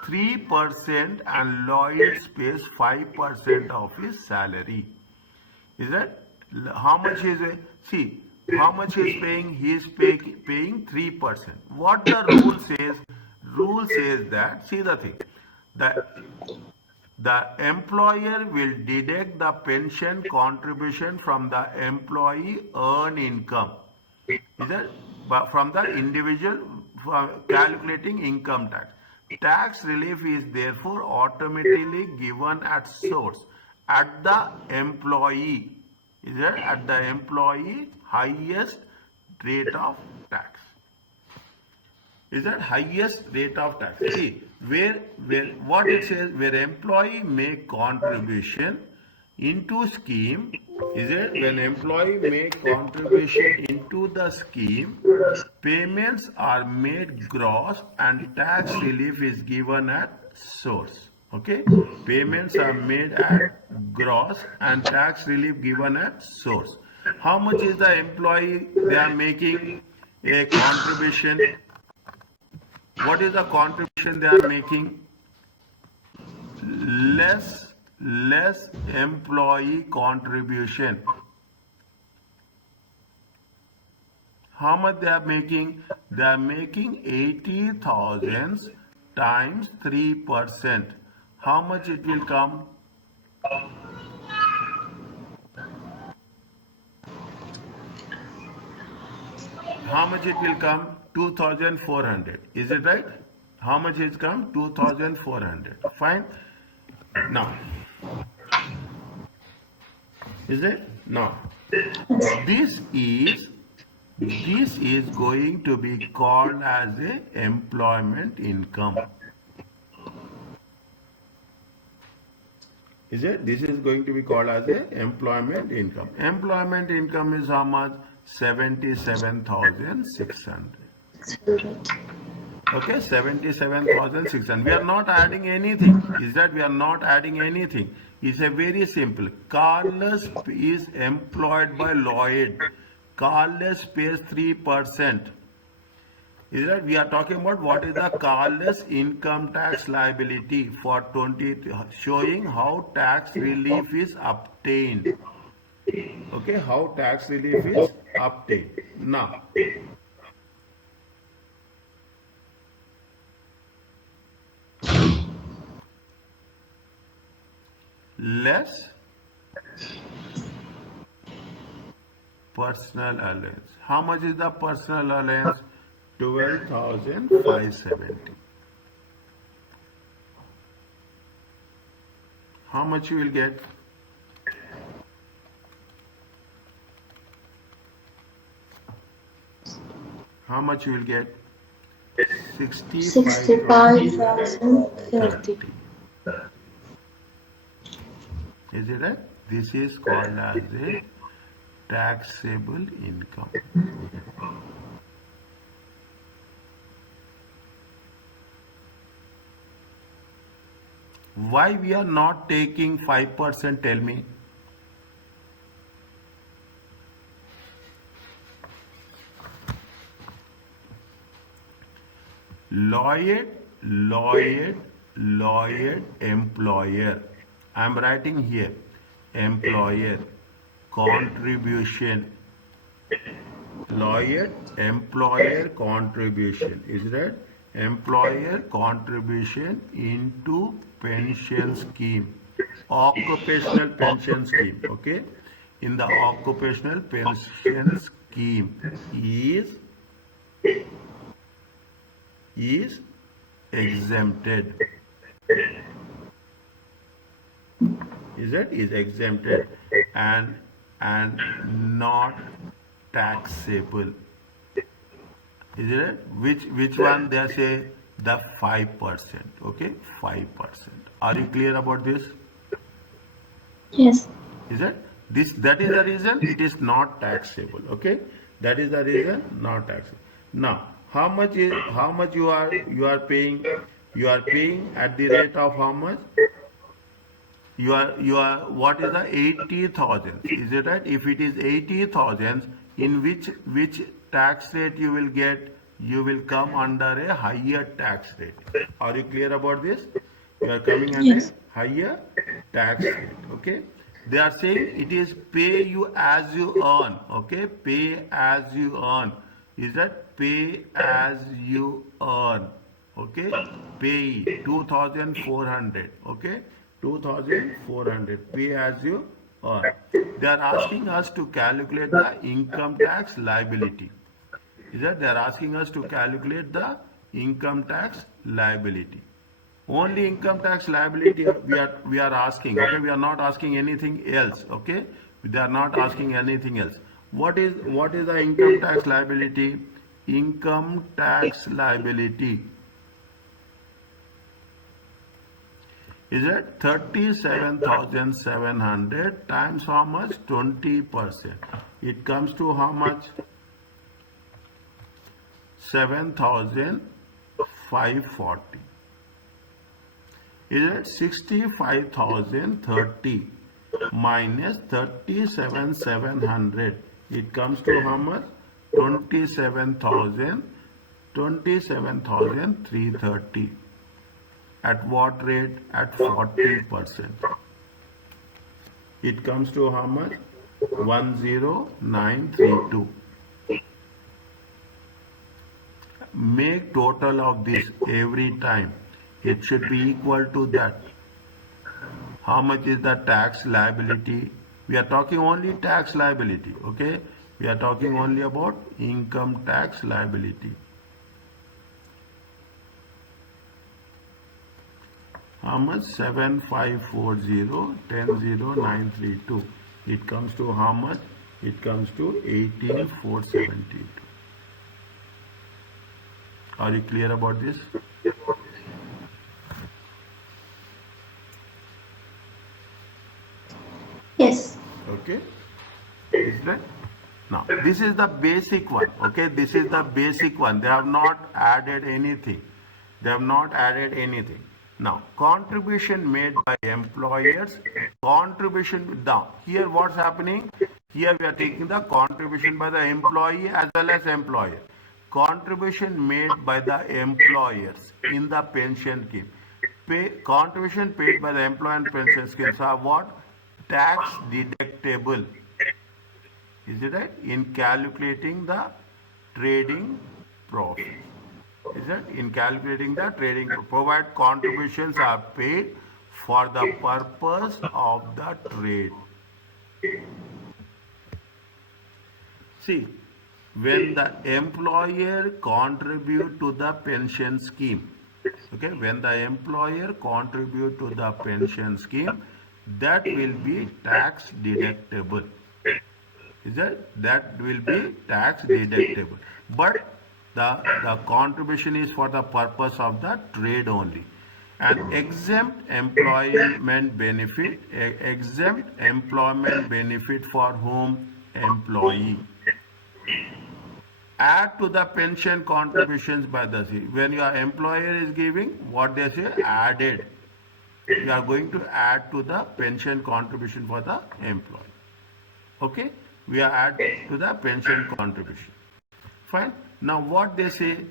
3% and Lloyd pays 5% of his salary. Is that how much is it? See, how much he is paying? He is paying 3%. What the rule says? Rule says that, see the thing, the employer will deduct the pension contribution from the employee earned income. Is that from the individual calculating income tax? Tax relief is therefore automatically given at source at the employee. Is that at the employee highest rate of tax? Is that highest rate of tax? See, where what it says, where employee make contribution into scheme, is it when employee make contribution into the scheme, payments are made gross and tax relief is given at source. Okay, payments are made at gross and tax relief given at source. How much is the employee they are making a contribution? What is the contribution they are making? Less employee contribution. How much they are making? They are making 80,000 times 3%. How much it will come? How much it will come? 2,400. Is it right? How much is come? 2,400. Fine. Now, is it? Now, this is this is going to be called as a employment income. Is it? This is going to be called as a employment income. Employment income is how much? 77,600. 600. Okay, 77,600. We are not adding anything. Is that we are not adding anything? It's a very simple. Carlos is employed by Lloyd. Carlos pays 3%. Is that we are talking about what is the Carlos income tax liability for 20, showing how tax relief is obtained. Okay, how tax relief is obtained. Now, less personal allowance. How much is the personal allowance? 12,570. How much you will get? How much you will get? 65,030. Is it right? This is called as a taxable income. Why we are not taking 5%? Tell me. Lloyd, employer. I am writing here. Employer, contribution. Lloyd, employer contribution. Is that employer contribution into pension scheme, occupational pension scheme? Okay, in the occupational pension scheme is exempted. Is exempted and not taxable. Is it? Which one they say? The 5%. Okay, 5%. Are you clear about this? Yes. Is it? That is the reason it is not taxable. Okay, that is the reason not taxable. Now, how much you are paying? You are paying at the rate of how much? You are what is the 80,000? Is it right? If it is 80,000, in which tax rate you will get? You will come under a higher tax rate. Are you clear about this? You are coming under Yes. higher tax rate. Okay. They are saying it is pay you as you earn. Okay. Pay as you earn. Is that pay as you earn? Okay. Pay 2,400. Okay. 2,400. Pay as you earn. They are asking us to calculate the income tax liability. Is that they are asking us to calculate the income tax liability. Only income tax liability we are asking. Okay, we are not asking anything else. Okay, they are not asking anything else. What is the income tax liability? Income tax liability is at 37,700 times how much? 20%. It comes to how much? 7,540. Is it 65,030 minus 37,700? It comes to how much? 27,330. At what rate? At 40%. It comes to how much? 10932. Make total of this every time. It should be equal to that. How much is the tax liability? We are talking only tax liability, okay? We are talking only about income tax liability. How much? 7540 10932. It comes to how much? It comes to 18472. Are you clear about this? Yes. Okay. Is that? Now, this is the basic one. Okay, this is the basic one. They have not added anything. They have not added anything. Now, contribution made by employers, contribution. Now, here what's happening? Here we are taking the contribution by the employee as well as employer. Contribution made by the employers in the pension scheme. Contribution paid by the employer and pension schemes are what? Tax deductible. Is it right? In calculating the trading profit. Is it? In calculating the trading, provide contributions are paid for the purpose of the trade. See, when the employer contribute to the pension scheme, okay, when the employer contribute to the pension scheme, that will be tax deductible. Is that will be tax deductible, but the contribution is for the purpose of the trade only. And exempt employment benefit, exempt employment benefit for whom? Employee. Add to the pension contributions by the when your employer is giving, what they say, added. You are going to add to the pension contribution for the employee. Okay, we are add to the pension contribution. Fine. Now what they say?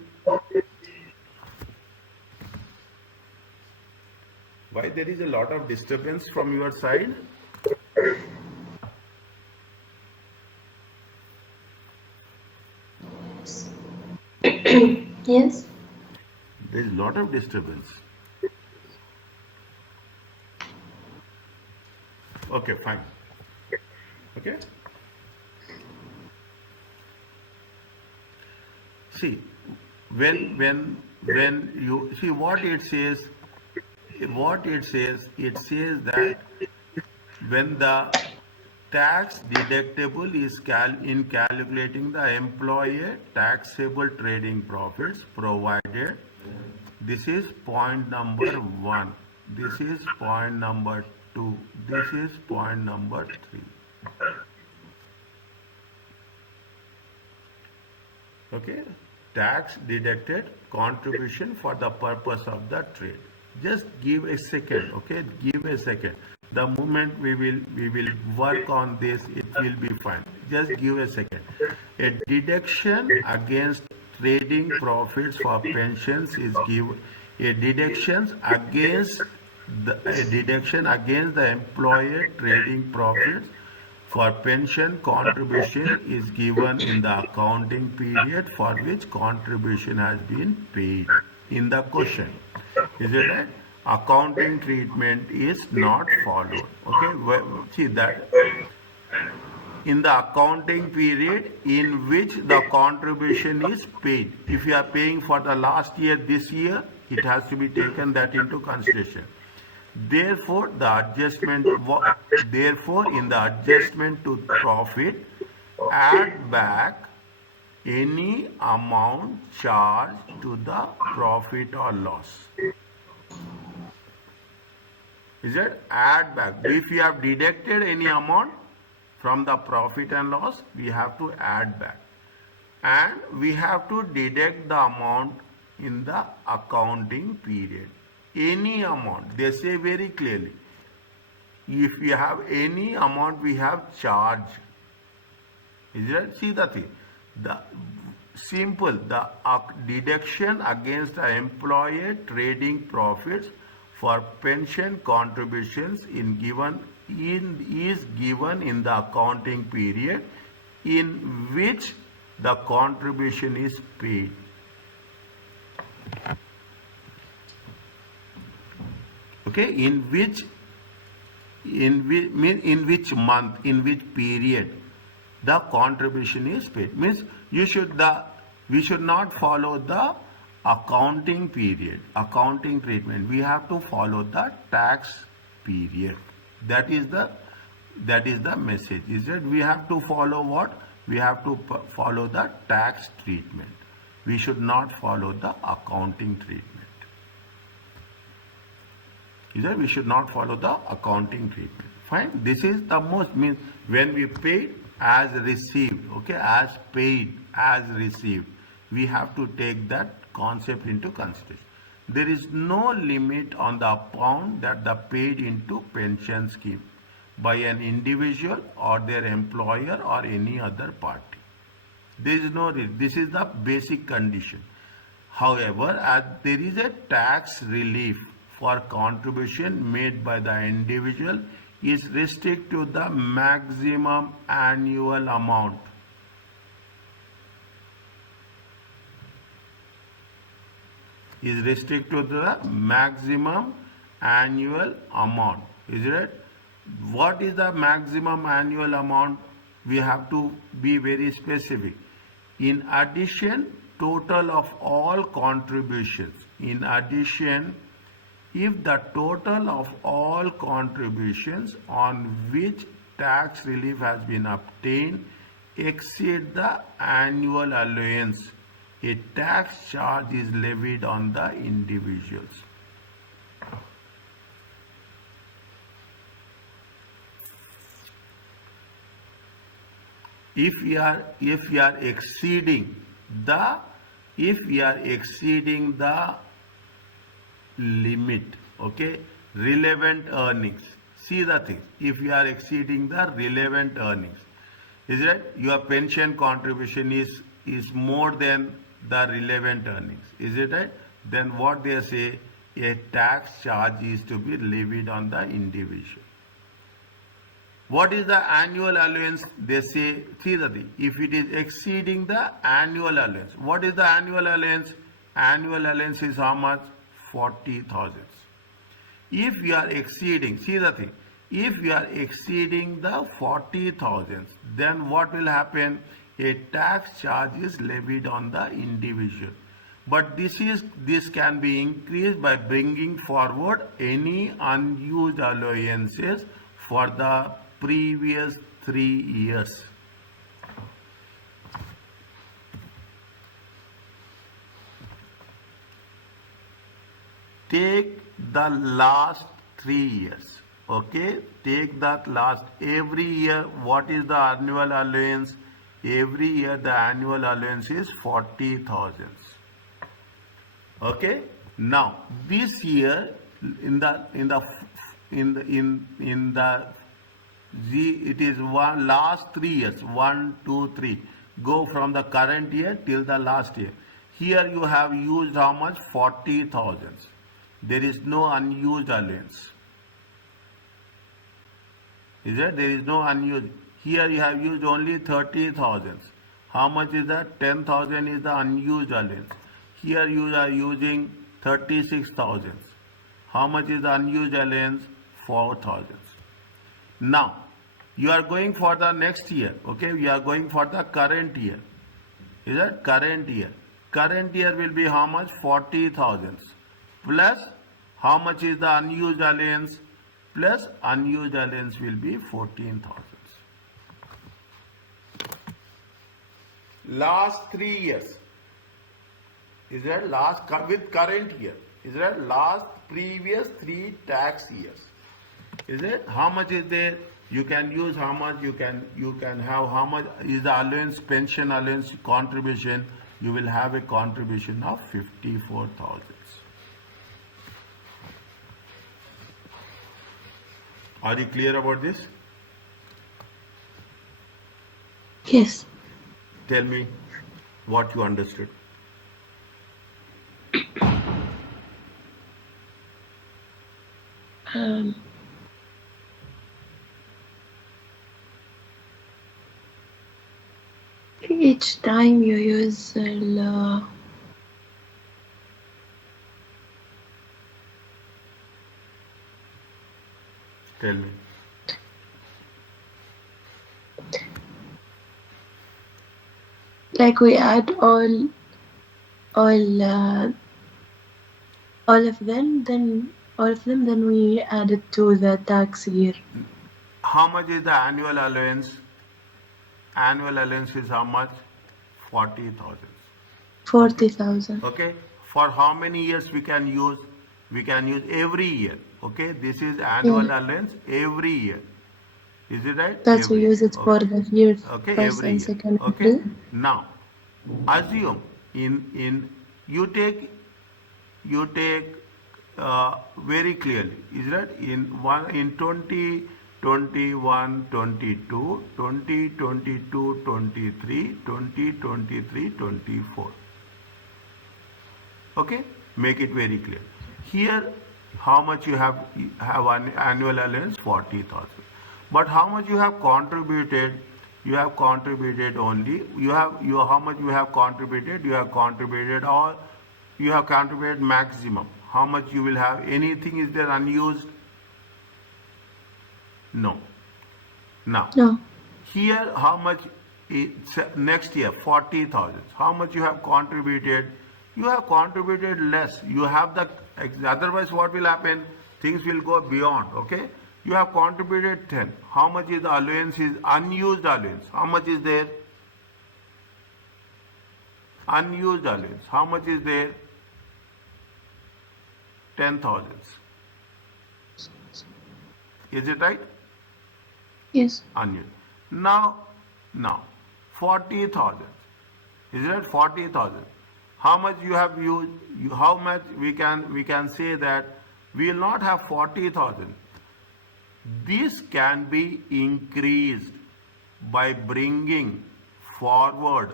Why there is a lot of disturbance from your side? Yes. There is a lot of disturbance. Okay, fine. Okay. See, when you see what it says, it says that when the tax deductible is in calculating the employer taxable trading profits, provided this is point number 1, this is point number 2, this is point number 3. Okay, tax deducted contribution for the purpose of the trade. Just give a second. Okay, give a second. The moment we will work on this, it will be fine. Just give a second. A deduction against trading profits for pensions is given. A deduction against the employer trading profits for pension contribution is given in the accounting period for which contribution has been paid in the question. Is it right? Accounting treatment is not followed. Okay, see that in the accounting period in which the contribution is paid. If you are paying for the last year, this year, it has to be taken that into consideration. Therefore, in the adjustment to profit, add back any amount charged to the profit or loss. Is it? Add back. If you have deducted any amount from the profit and loss, we have to add back. And we have to deduct the amount in the accounting period. Any amount, they say very clearly. If we have any amount, we have charge. Is it? See the thing. The simple, the deduction against the employer trading profits for pension contributions is given in the accounting period in which the contribution is paid. Okay, in which month, in which period the contribution is paid. Means we should not follow the accounting period, accounting treatment. We have to follow the tax period. That is the message. Is that we have to follow what? We have to follow the tax treatment. We should not follow the accounting treatment. Is that we should not follow the accounting treatment. Fine. This is the most, means when we pay as received, okay, as paid as received, we have to take that concept into consideration. There is no limit on the amount that the paid into pension scheme by an individual or their employer or any other party. There is no, this is the basic condition. However, as there is a tax relief for contribution made by the individual is restricted to the maximum annual amount. Is restricted to the maximum annual amount. Is it? What is the maximum annual amount? We have to be very specific. In addition, total of all contributions. In addition, if the total of all contributions on which tax relief has been obtained exceed the annual allowance, a tax charge is levied on the individuals. If we are exceeding the limit, okay, relevant earnings. See the thing. If you are exceeding the relevant earnings, is it? Your pension contribution is more than the relevant earnings. Is it right? Then what they say, a tax charge is to be levied on the individual. What is the annual allowance? They say, see the thing. If it is exceeding the annual allowance, what is the annual allowance? Annual allowance is how much? 40,000. If you are exceeding, see the thing, if you are exceeding the 40,000, then what will happen? A tax charge is levied on the individual. But this can be increased by bringing forward any unused allowances for the previous 3 years. Take the last 3 years. Okay, take that last. Every year, what is the annual allowance? Every year the annual allowance is 40,000. Okay. Now this year in the it is last 3 years. 1, 2, 3. Go from the current year till the last year. Here you have used how much? 40,000. There is no unused allowance. Is that? There is no unused. Here you have used only 30,000. How much is that? 10,000 is the unused allowance. Here you are using 36,000. How much is the unused allowance? 4,000. Now, you are going for the next year. Okay, we are going for the current year. Is that? Current year. Current year will be how much? 40,000. Plus, how much is the unused allowance? Plus, unused allowance will be 14,000. Last 3 years. Is that? Last with current year. Is that? Last previous 3 tax years. Is it? How much is there? You can use how much, you can have how much is the allowance, pension allowance contribution. You will have a contribution of 54,000. Are you clear about this? Yes. Tell me what you understood. Each time you use Tell me. Like we add all all of them, then we add it to the tax year. How much is the annual allowance? Annual allowance is how much? 40,000. Okay. 40,000. Okay. For how many years we can use? We can use every year. Okay. This is annual Yeah, allowance every year. Is it right? that we Every year. use it for Okay. the year Okay. first Every and year. second Okay. April. Now, assume in you take very clearly, is that in 2021 22 2022 23 2023 24. Okay, make it very clear. Here, how much you have an annual allowance? 40,000. But how much you have contributed? You have contributed only. You how much you have contributed? You have contributed all. You have contributed maximum. How much you will have? Anything is there unused? No. Now, No, here how much next year 40,000. How much you have contributed? You have contributed less. You have the otherwise what will happen? Things will go beyond. Okay. You have contributed 10. How much is the allowance? Is unused allowance? How much is there? Unused allowance. How much is there? 10,000. Is it right? yes, Unused. Now, 40,000. Is it 40,000? How much you have used? How much we can say that we will not have 40,000. This can be increased by bringing forward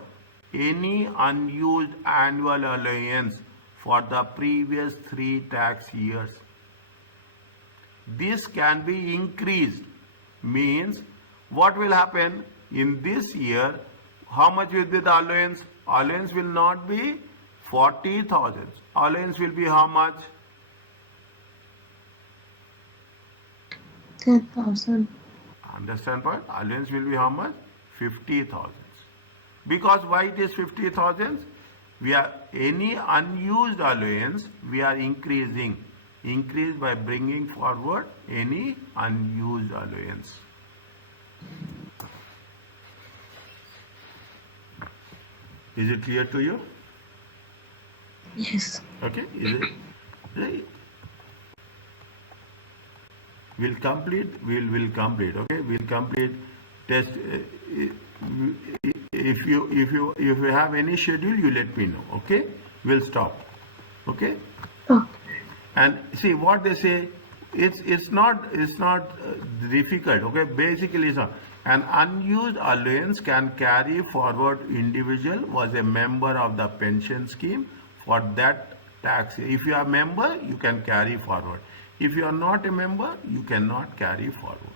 any unused annual allowance for the previous 3 tax years. This can be increased, means what will happen in this year? How much will be the allowance? Allowance will not be 40,000. Allowance will be how much? 10,000. Understand point? Allowance will be how much? 50,000. Because why it is 50,000? We are any unused allowance we are increasing. Increase by bringing forward any unused allowance. Is it clear to you? Yes. Okay. Is it? We'll complete. We'll complete. Okay. We'll complete test. If you have any schedule, you let me know. Okay. We'll stop. Okay. Oh, And see what they say. It's not difficult. Okay. Basically, so an unused allowance can carry forward. Individual was a member of the pension scheme for that tax year. If you are a member, you can carry forward. If you are not a member, you cannot carry forward.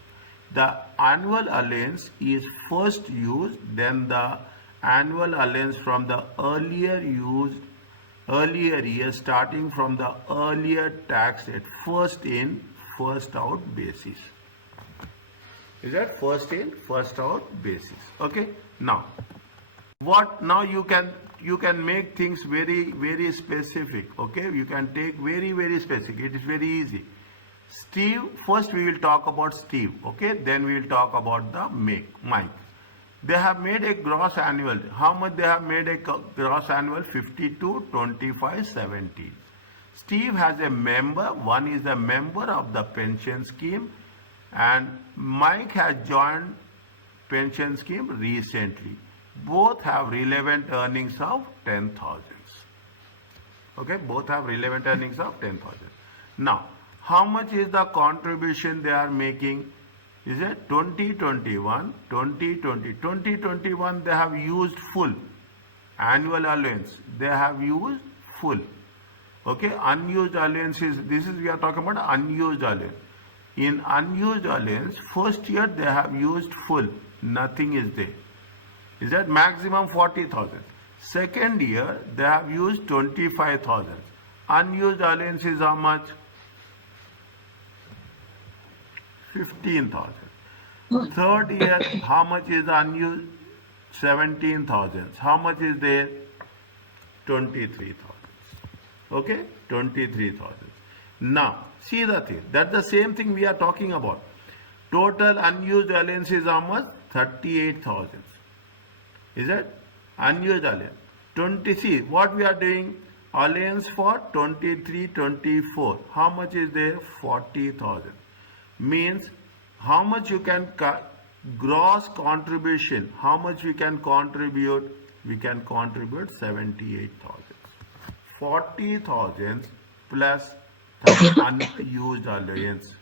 The annual allowance is first used, then the annual allowance from the earlier year starting from the earlier tax at first in, first out basis. Is that first in, first out basis? Okay. Now, you can make things very specific. Okay, you can take very specific. It is very easy. Steve, first we will talk about Steve. Okay, then we will talk about the Mike. They have made a gross annual. How much they have made a gross annual? 52, 25, 17. Steve has a member. One is a member of the pension scheme, and Mike has joined pension scheme recently. Both have relevant earnings of 10,000. Okay, both have relevant earnings of 10,000. Now, how much is the contribution they are making? Is it 2021, 2020, 2021 they have used full annual allowance. They have used full. Okay, unused allowance is, this is we are talking about unused allowance. In unused allowance, first year they have used full, nothing is there. Is that maximum 40,000? Second year they have used 25,000. Unused allowance is how much? 15,000. Third year, how much is unused? 17,000. How much is there? 23,000. Okay, 23,000. Now, see the thing. That's the same thing we are talking about. Total unused allowance is how much? 38,000. Is it? Unused allowance. 20. See what we are doing. Allowance for 23, 24. How much is there? 40,000. Means how much you can gross contribution. How much we can contribute? We can contribute 78,000. 40,000 plus unused allowance.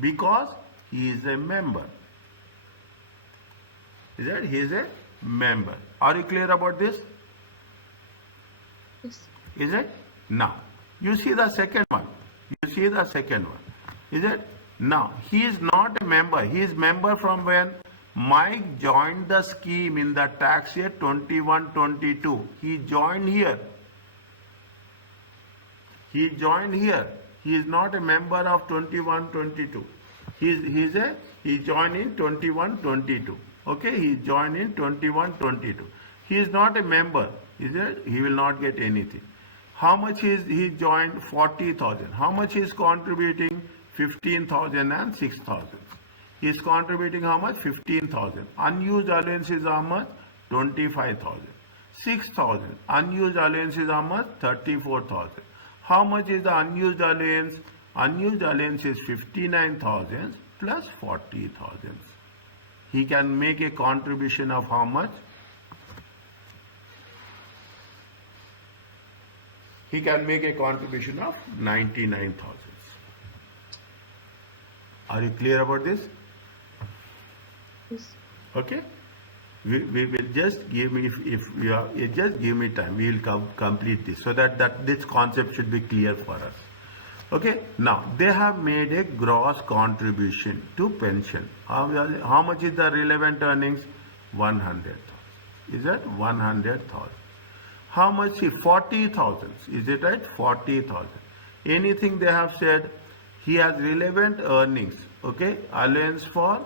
Because he is a member. Is it? He is a member. Are you clear about this? Yes. Is it? Now, you see the second one. You see the second one. Is it? Now, he is not a member. He is member from when Mike joined the scheme in the tax year 21-22. He joined here. He joined here. He is not a member of 21-22. He joined in 21-22. Okay, he joined in 21-22. He is not a member. Is it? He will not get anything. How much is he joined? 40,000. How much is contributing? 15,000 and 6,000. He is contributing how much? 15,000. Unused allowance is how much? 25,000. 6,000. Unused allowance is how much? 34,000. How much is the unused allowance? Unused allowance is 59,000 plus 40,000. He can make a contribution of how much? He can make a contribution of 99,000. Are you clear about this? Yes. Okay. We will just give me if you are, just give me time. We will complete this so that this concept should be clear for us. Okay. Now they have made a gross contribution to pension. How much is the relevant earnings? 100,000. Is that 100,000? How much is 40,000? Is it right? 40,000. Anything they have said, he has relevant earnings. Okay, allowance for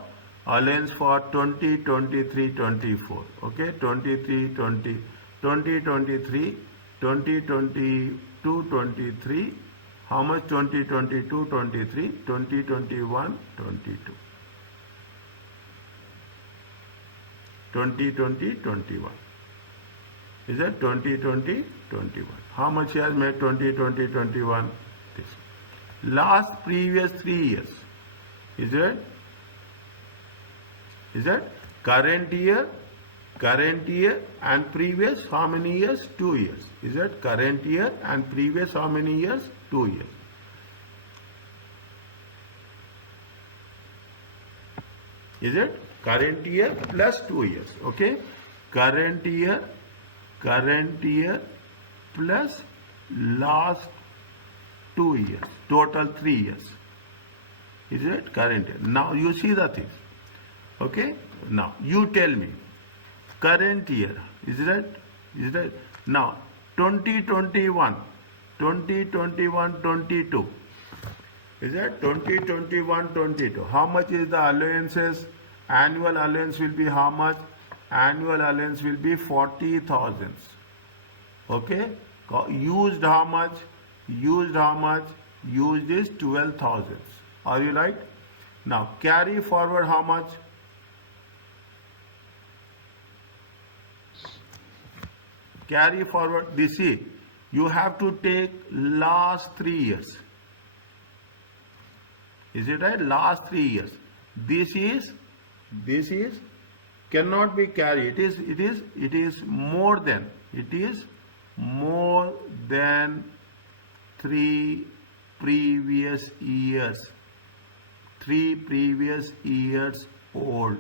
20, 23, 24. Okay, 23, 20, 23, 22, 23. How much? 20, 22, 23, 20, 21, 22. 20, 20, 21. Is that 20, 20, 21? How much he has made 20, 20, 21? This. Last previous 3 years. Is it? Is that current year and previous how many years? 2 years. Is that current year and previous how many years? 2 years. Is it? Current year plus 2 years. Okay. Current year plus last 2 years. Total 3 years. Is it? Current year. Now you see the things. Okay. Now you tell me. Current year. Is that? Is that? Now 2021, 22. Is that 2021, 22? How much is the allowances? Annual allowance will be how much? Annual allowance will be 40,000. Okay. Used how much? Used how much? Used is 12,000. Are you right? Now carry forward how much? Carry forward. This is, you have to take last 3 years. Is it right? Last 3 years. This is cannot be carried. It is more than 3 previous years. 3 previous years old.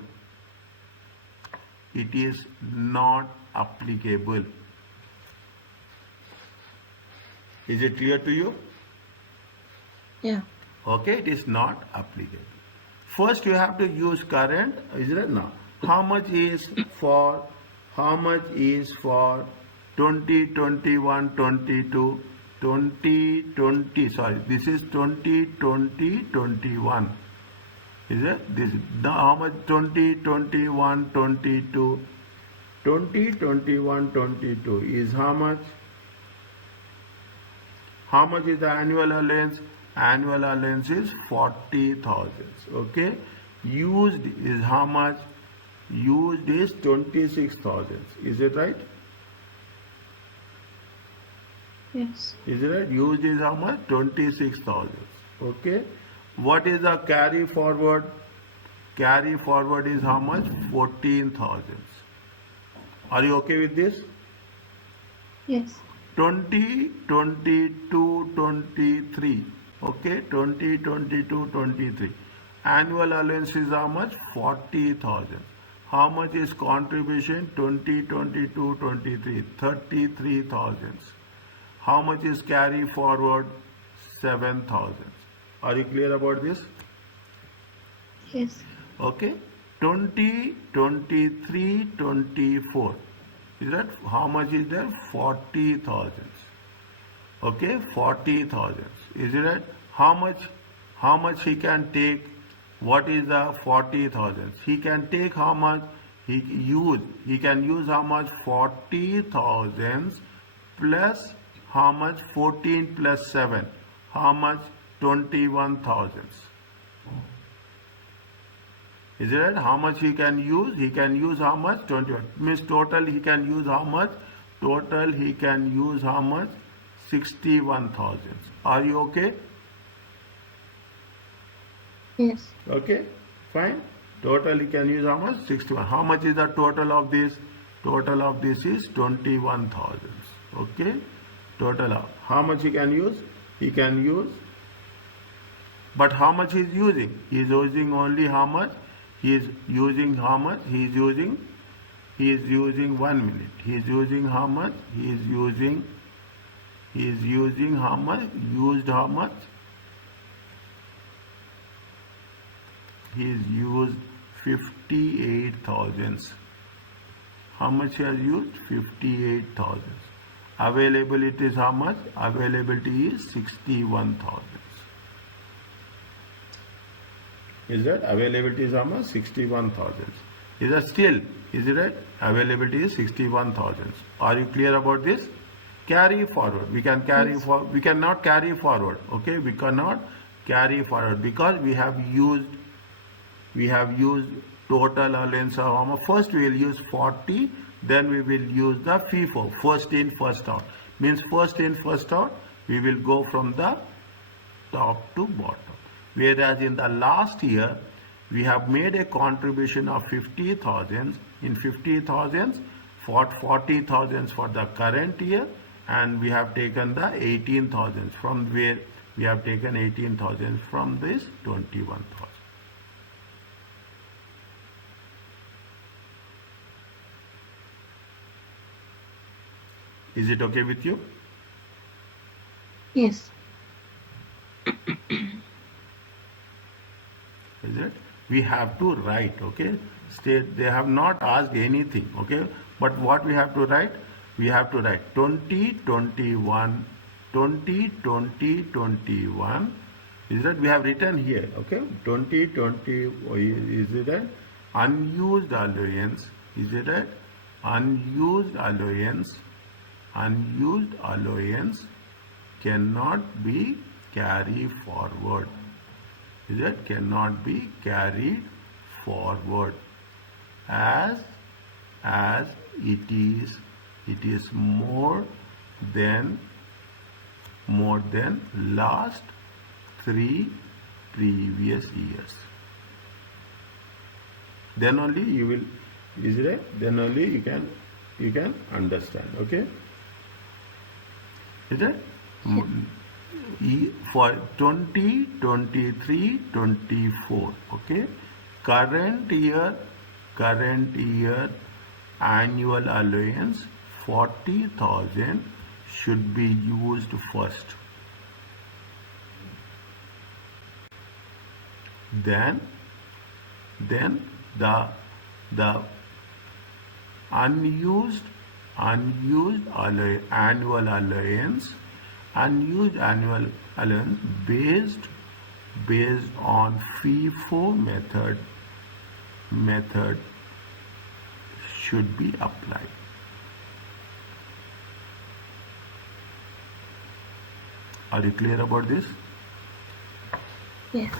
It is not applicable. Is it clear to you? Yeah. Okay, it is not applicable. First you have to use current. Is it now? How much is for 20, 21, 22? 2020, sorry, this is 2020, 21. Is it? This now how much? 2021, 22. 2021, 22 is how much? How much is the annual allowance? Annual allowance is 40,000. Okay. Used is how much? Used is 26,000. Is it right? Yes. Is it right? Used is how much? 26,000. Okay. What is the carry forward? Carry forward is how much? 14,000. Are you okay with this? Yes. 20, 22, 23. Okay, 20, 22, 23. Annual allowance is how much? 40,000. How much is contribution? 20, 22, 23. 33,000. How much is carry forward? 7,000. Are you clear about this? Yes. Okay. 20, 23, 24. Is that how much is there? 40,000. Okay, 40,000. Is it right? How much he can take? What is the 40,000? He can take how much? He can use how much? 40,000 plus how much? 14 plus 7. How much? 21,000. Is it right? How much he can use? He can use how much? 21. Means total he can use how much? Total he can use how much? 61,000. Are you okay? Yes. Okay, fine. Total he can use how much? 61. How much is the total of this? Total of this is 21,000. Okay, total of how much he can use? He can use, but how much he is using? He is using only how much? He is using how much? He is using 1 minute. He is using how much? He is using how much? Used how much? He is used 58,000. How much he has used? 58,000. Availability is how much? Availability is 61,000. Is that availability is how much? 61,000. Is that still? Is it right? Availability is 61,000. Are you clear about this? Carry forward. We can carry Yes. forward. We cannot carry forward. Okay, we cannot carry forward because we have used total allowance of how much? First we will use 40, then we will use the FIFO, first in first out. Means first in first out, we will go from the top to bottom. Whereas in the last year we have made a contribution of 50,000. In 50,000, for 40,000 for the current year, and we have taken the 18,000 from where we have taken 18,000 from this 21,000. Is it okay with you? Yes. Is it? We have to write, okay? State, they have not asked anything, okay? But what we have to write? We have to write 2021, 2020, 21. Is that we have written here, okay? 2020, is it right? Unused allowance, is it right? Unused allowance cannot be carried forward. Is it? Cannot be carried forward as it is more than last 3 previous years. Then only you will, is it right? Then only you can understand, okay? Is it? For 2023, 24, okay? Current year annual allowance 40,000 should be used first. Then the unused annual allowance unused annual allowance based on FIFO method should be applied. Are you clear about this? Yes.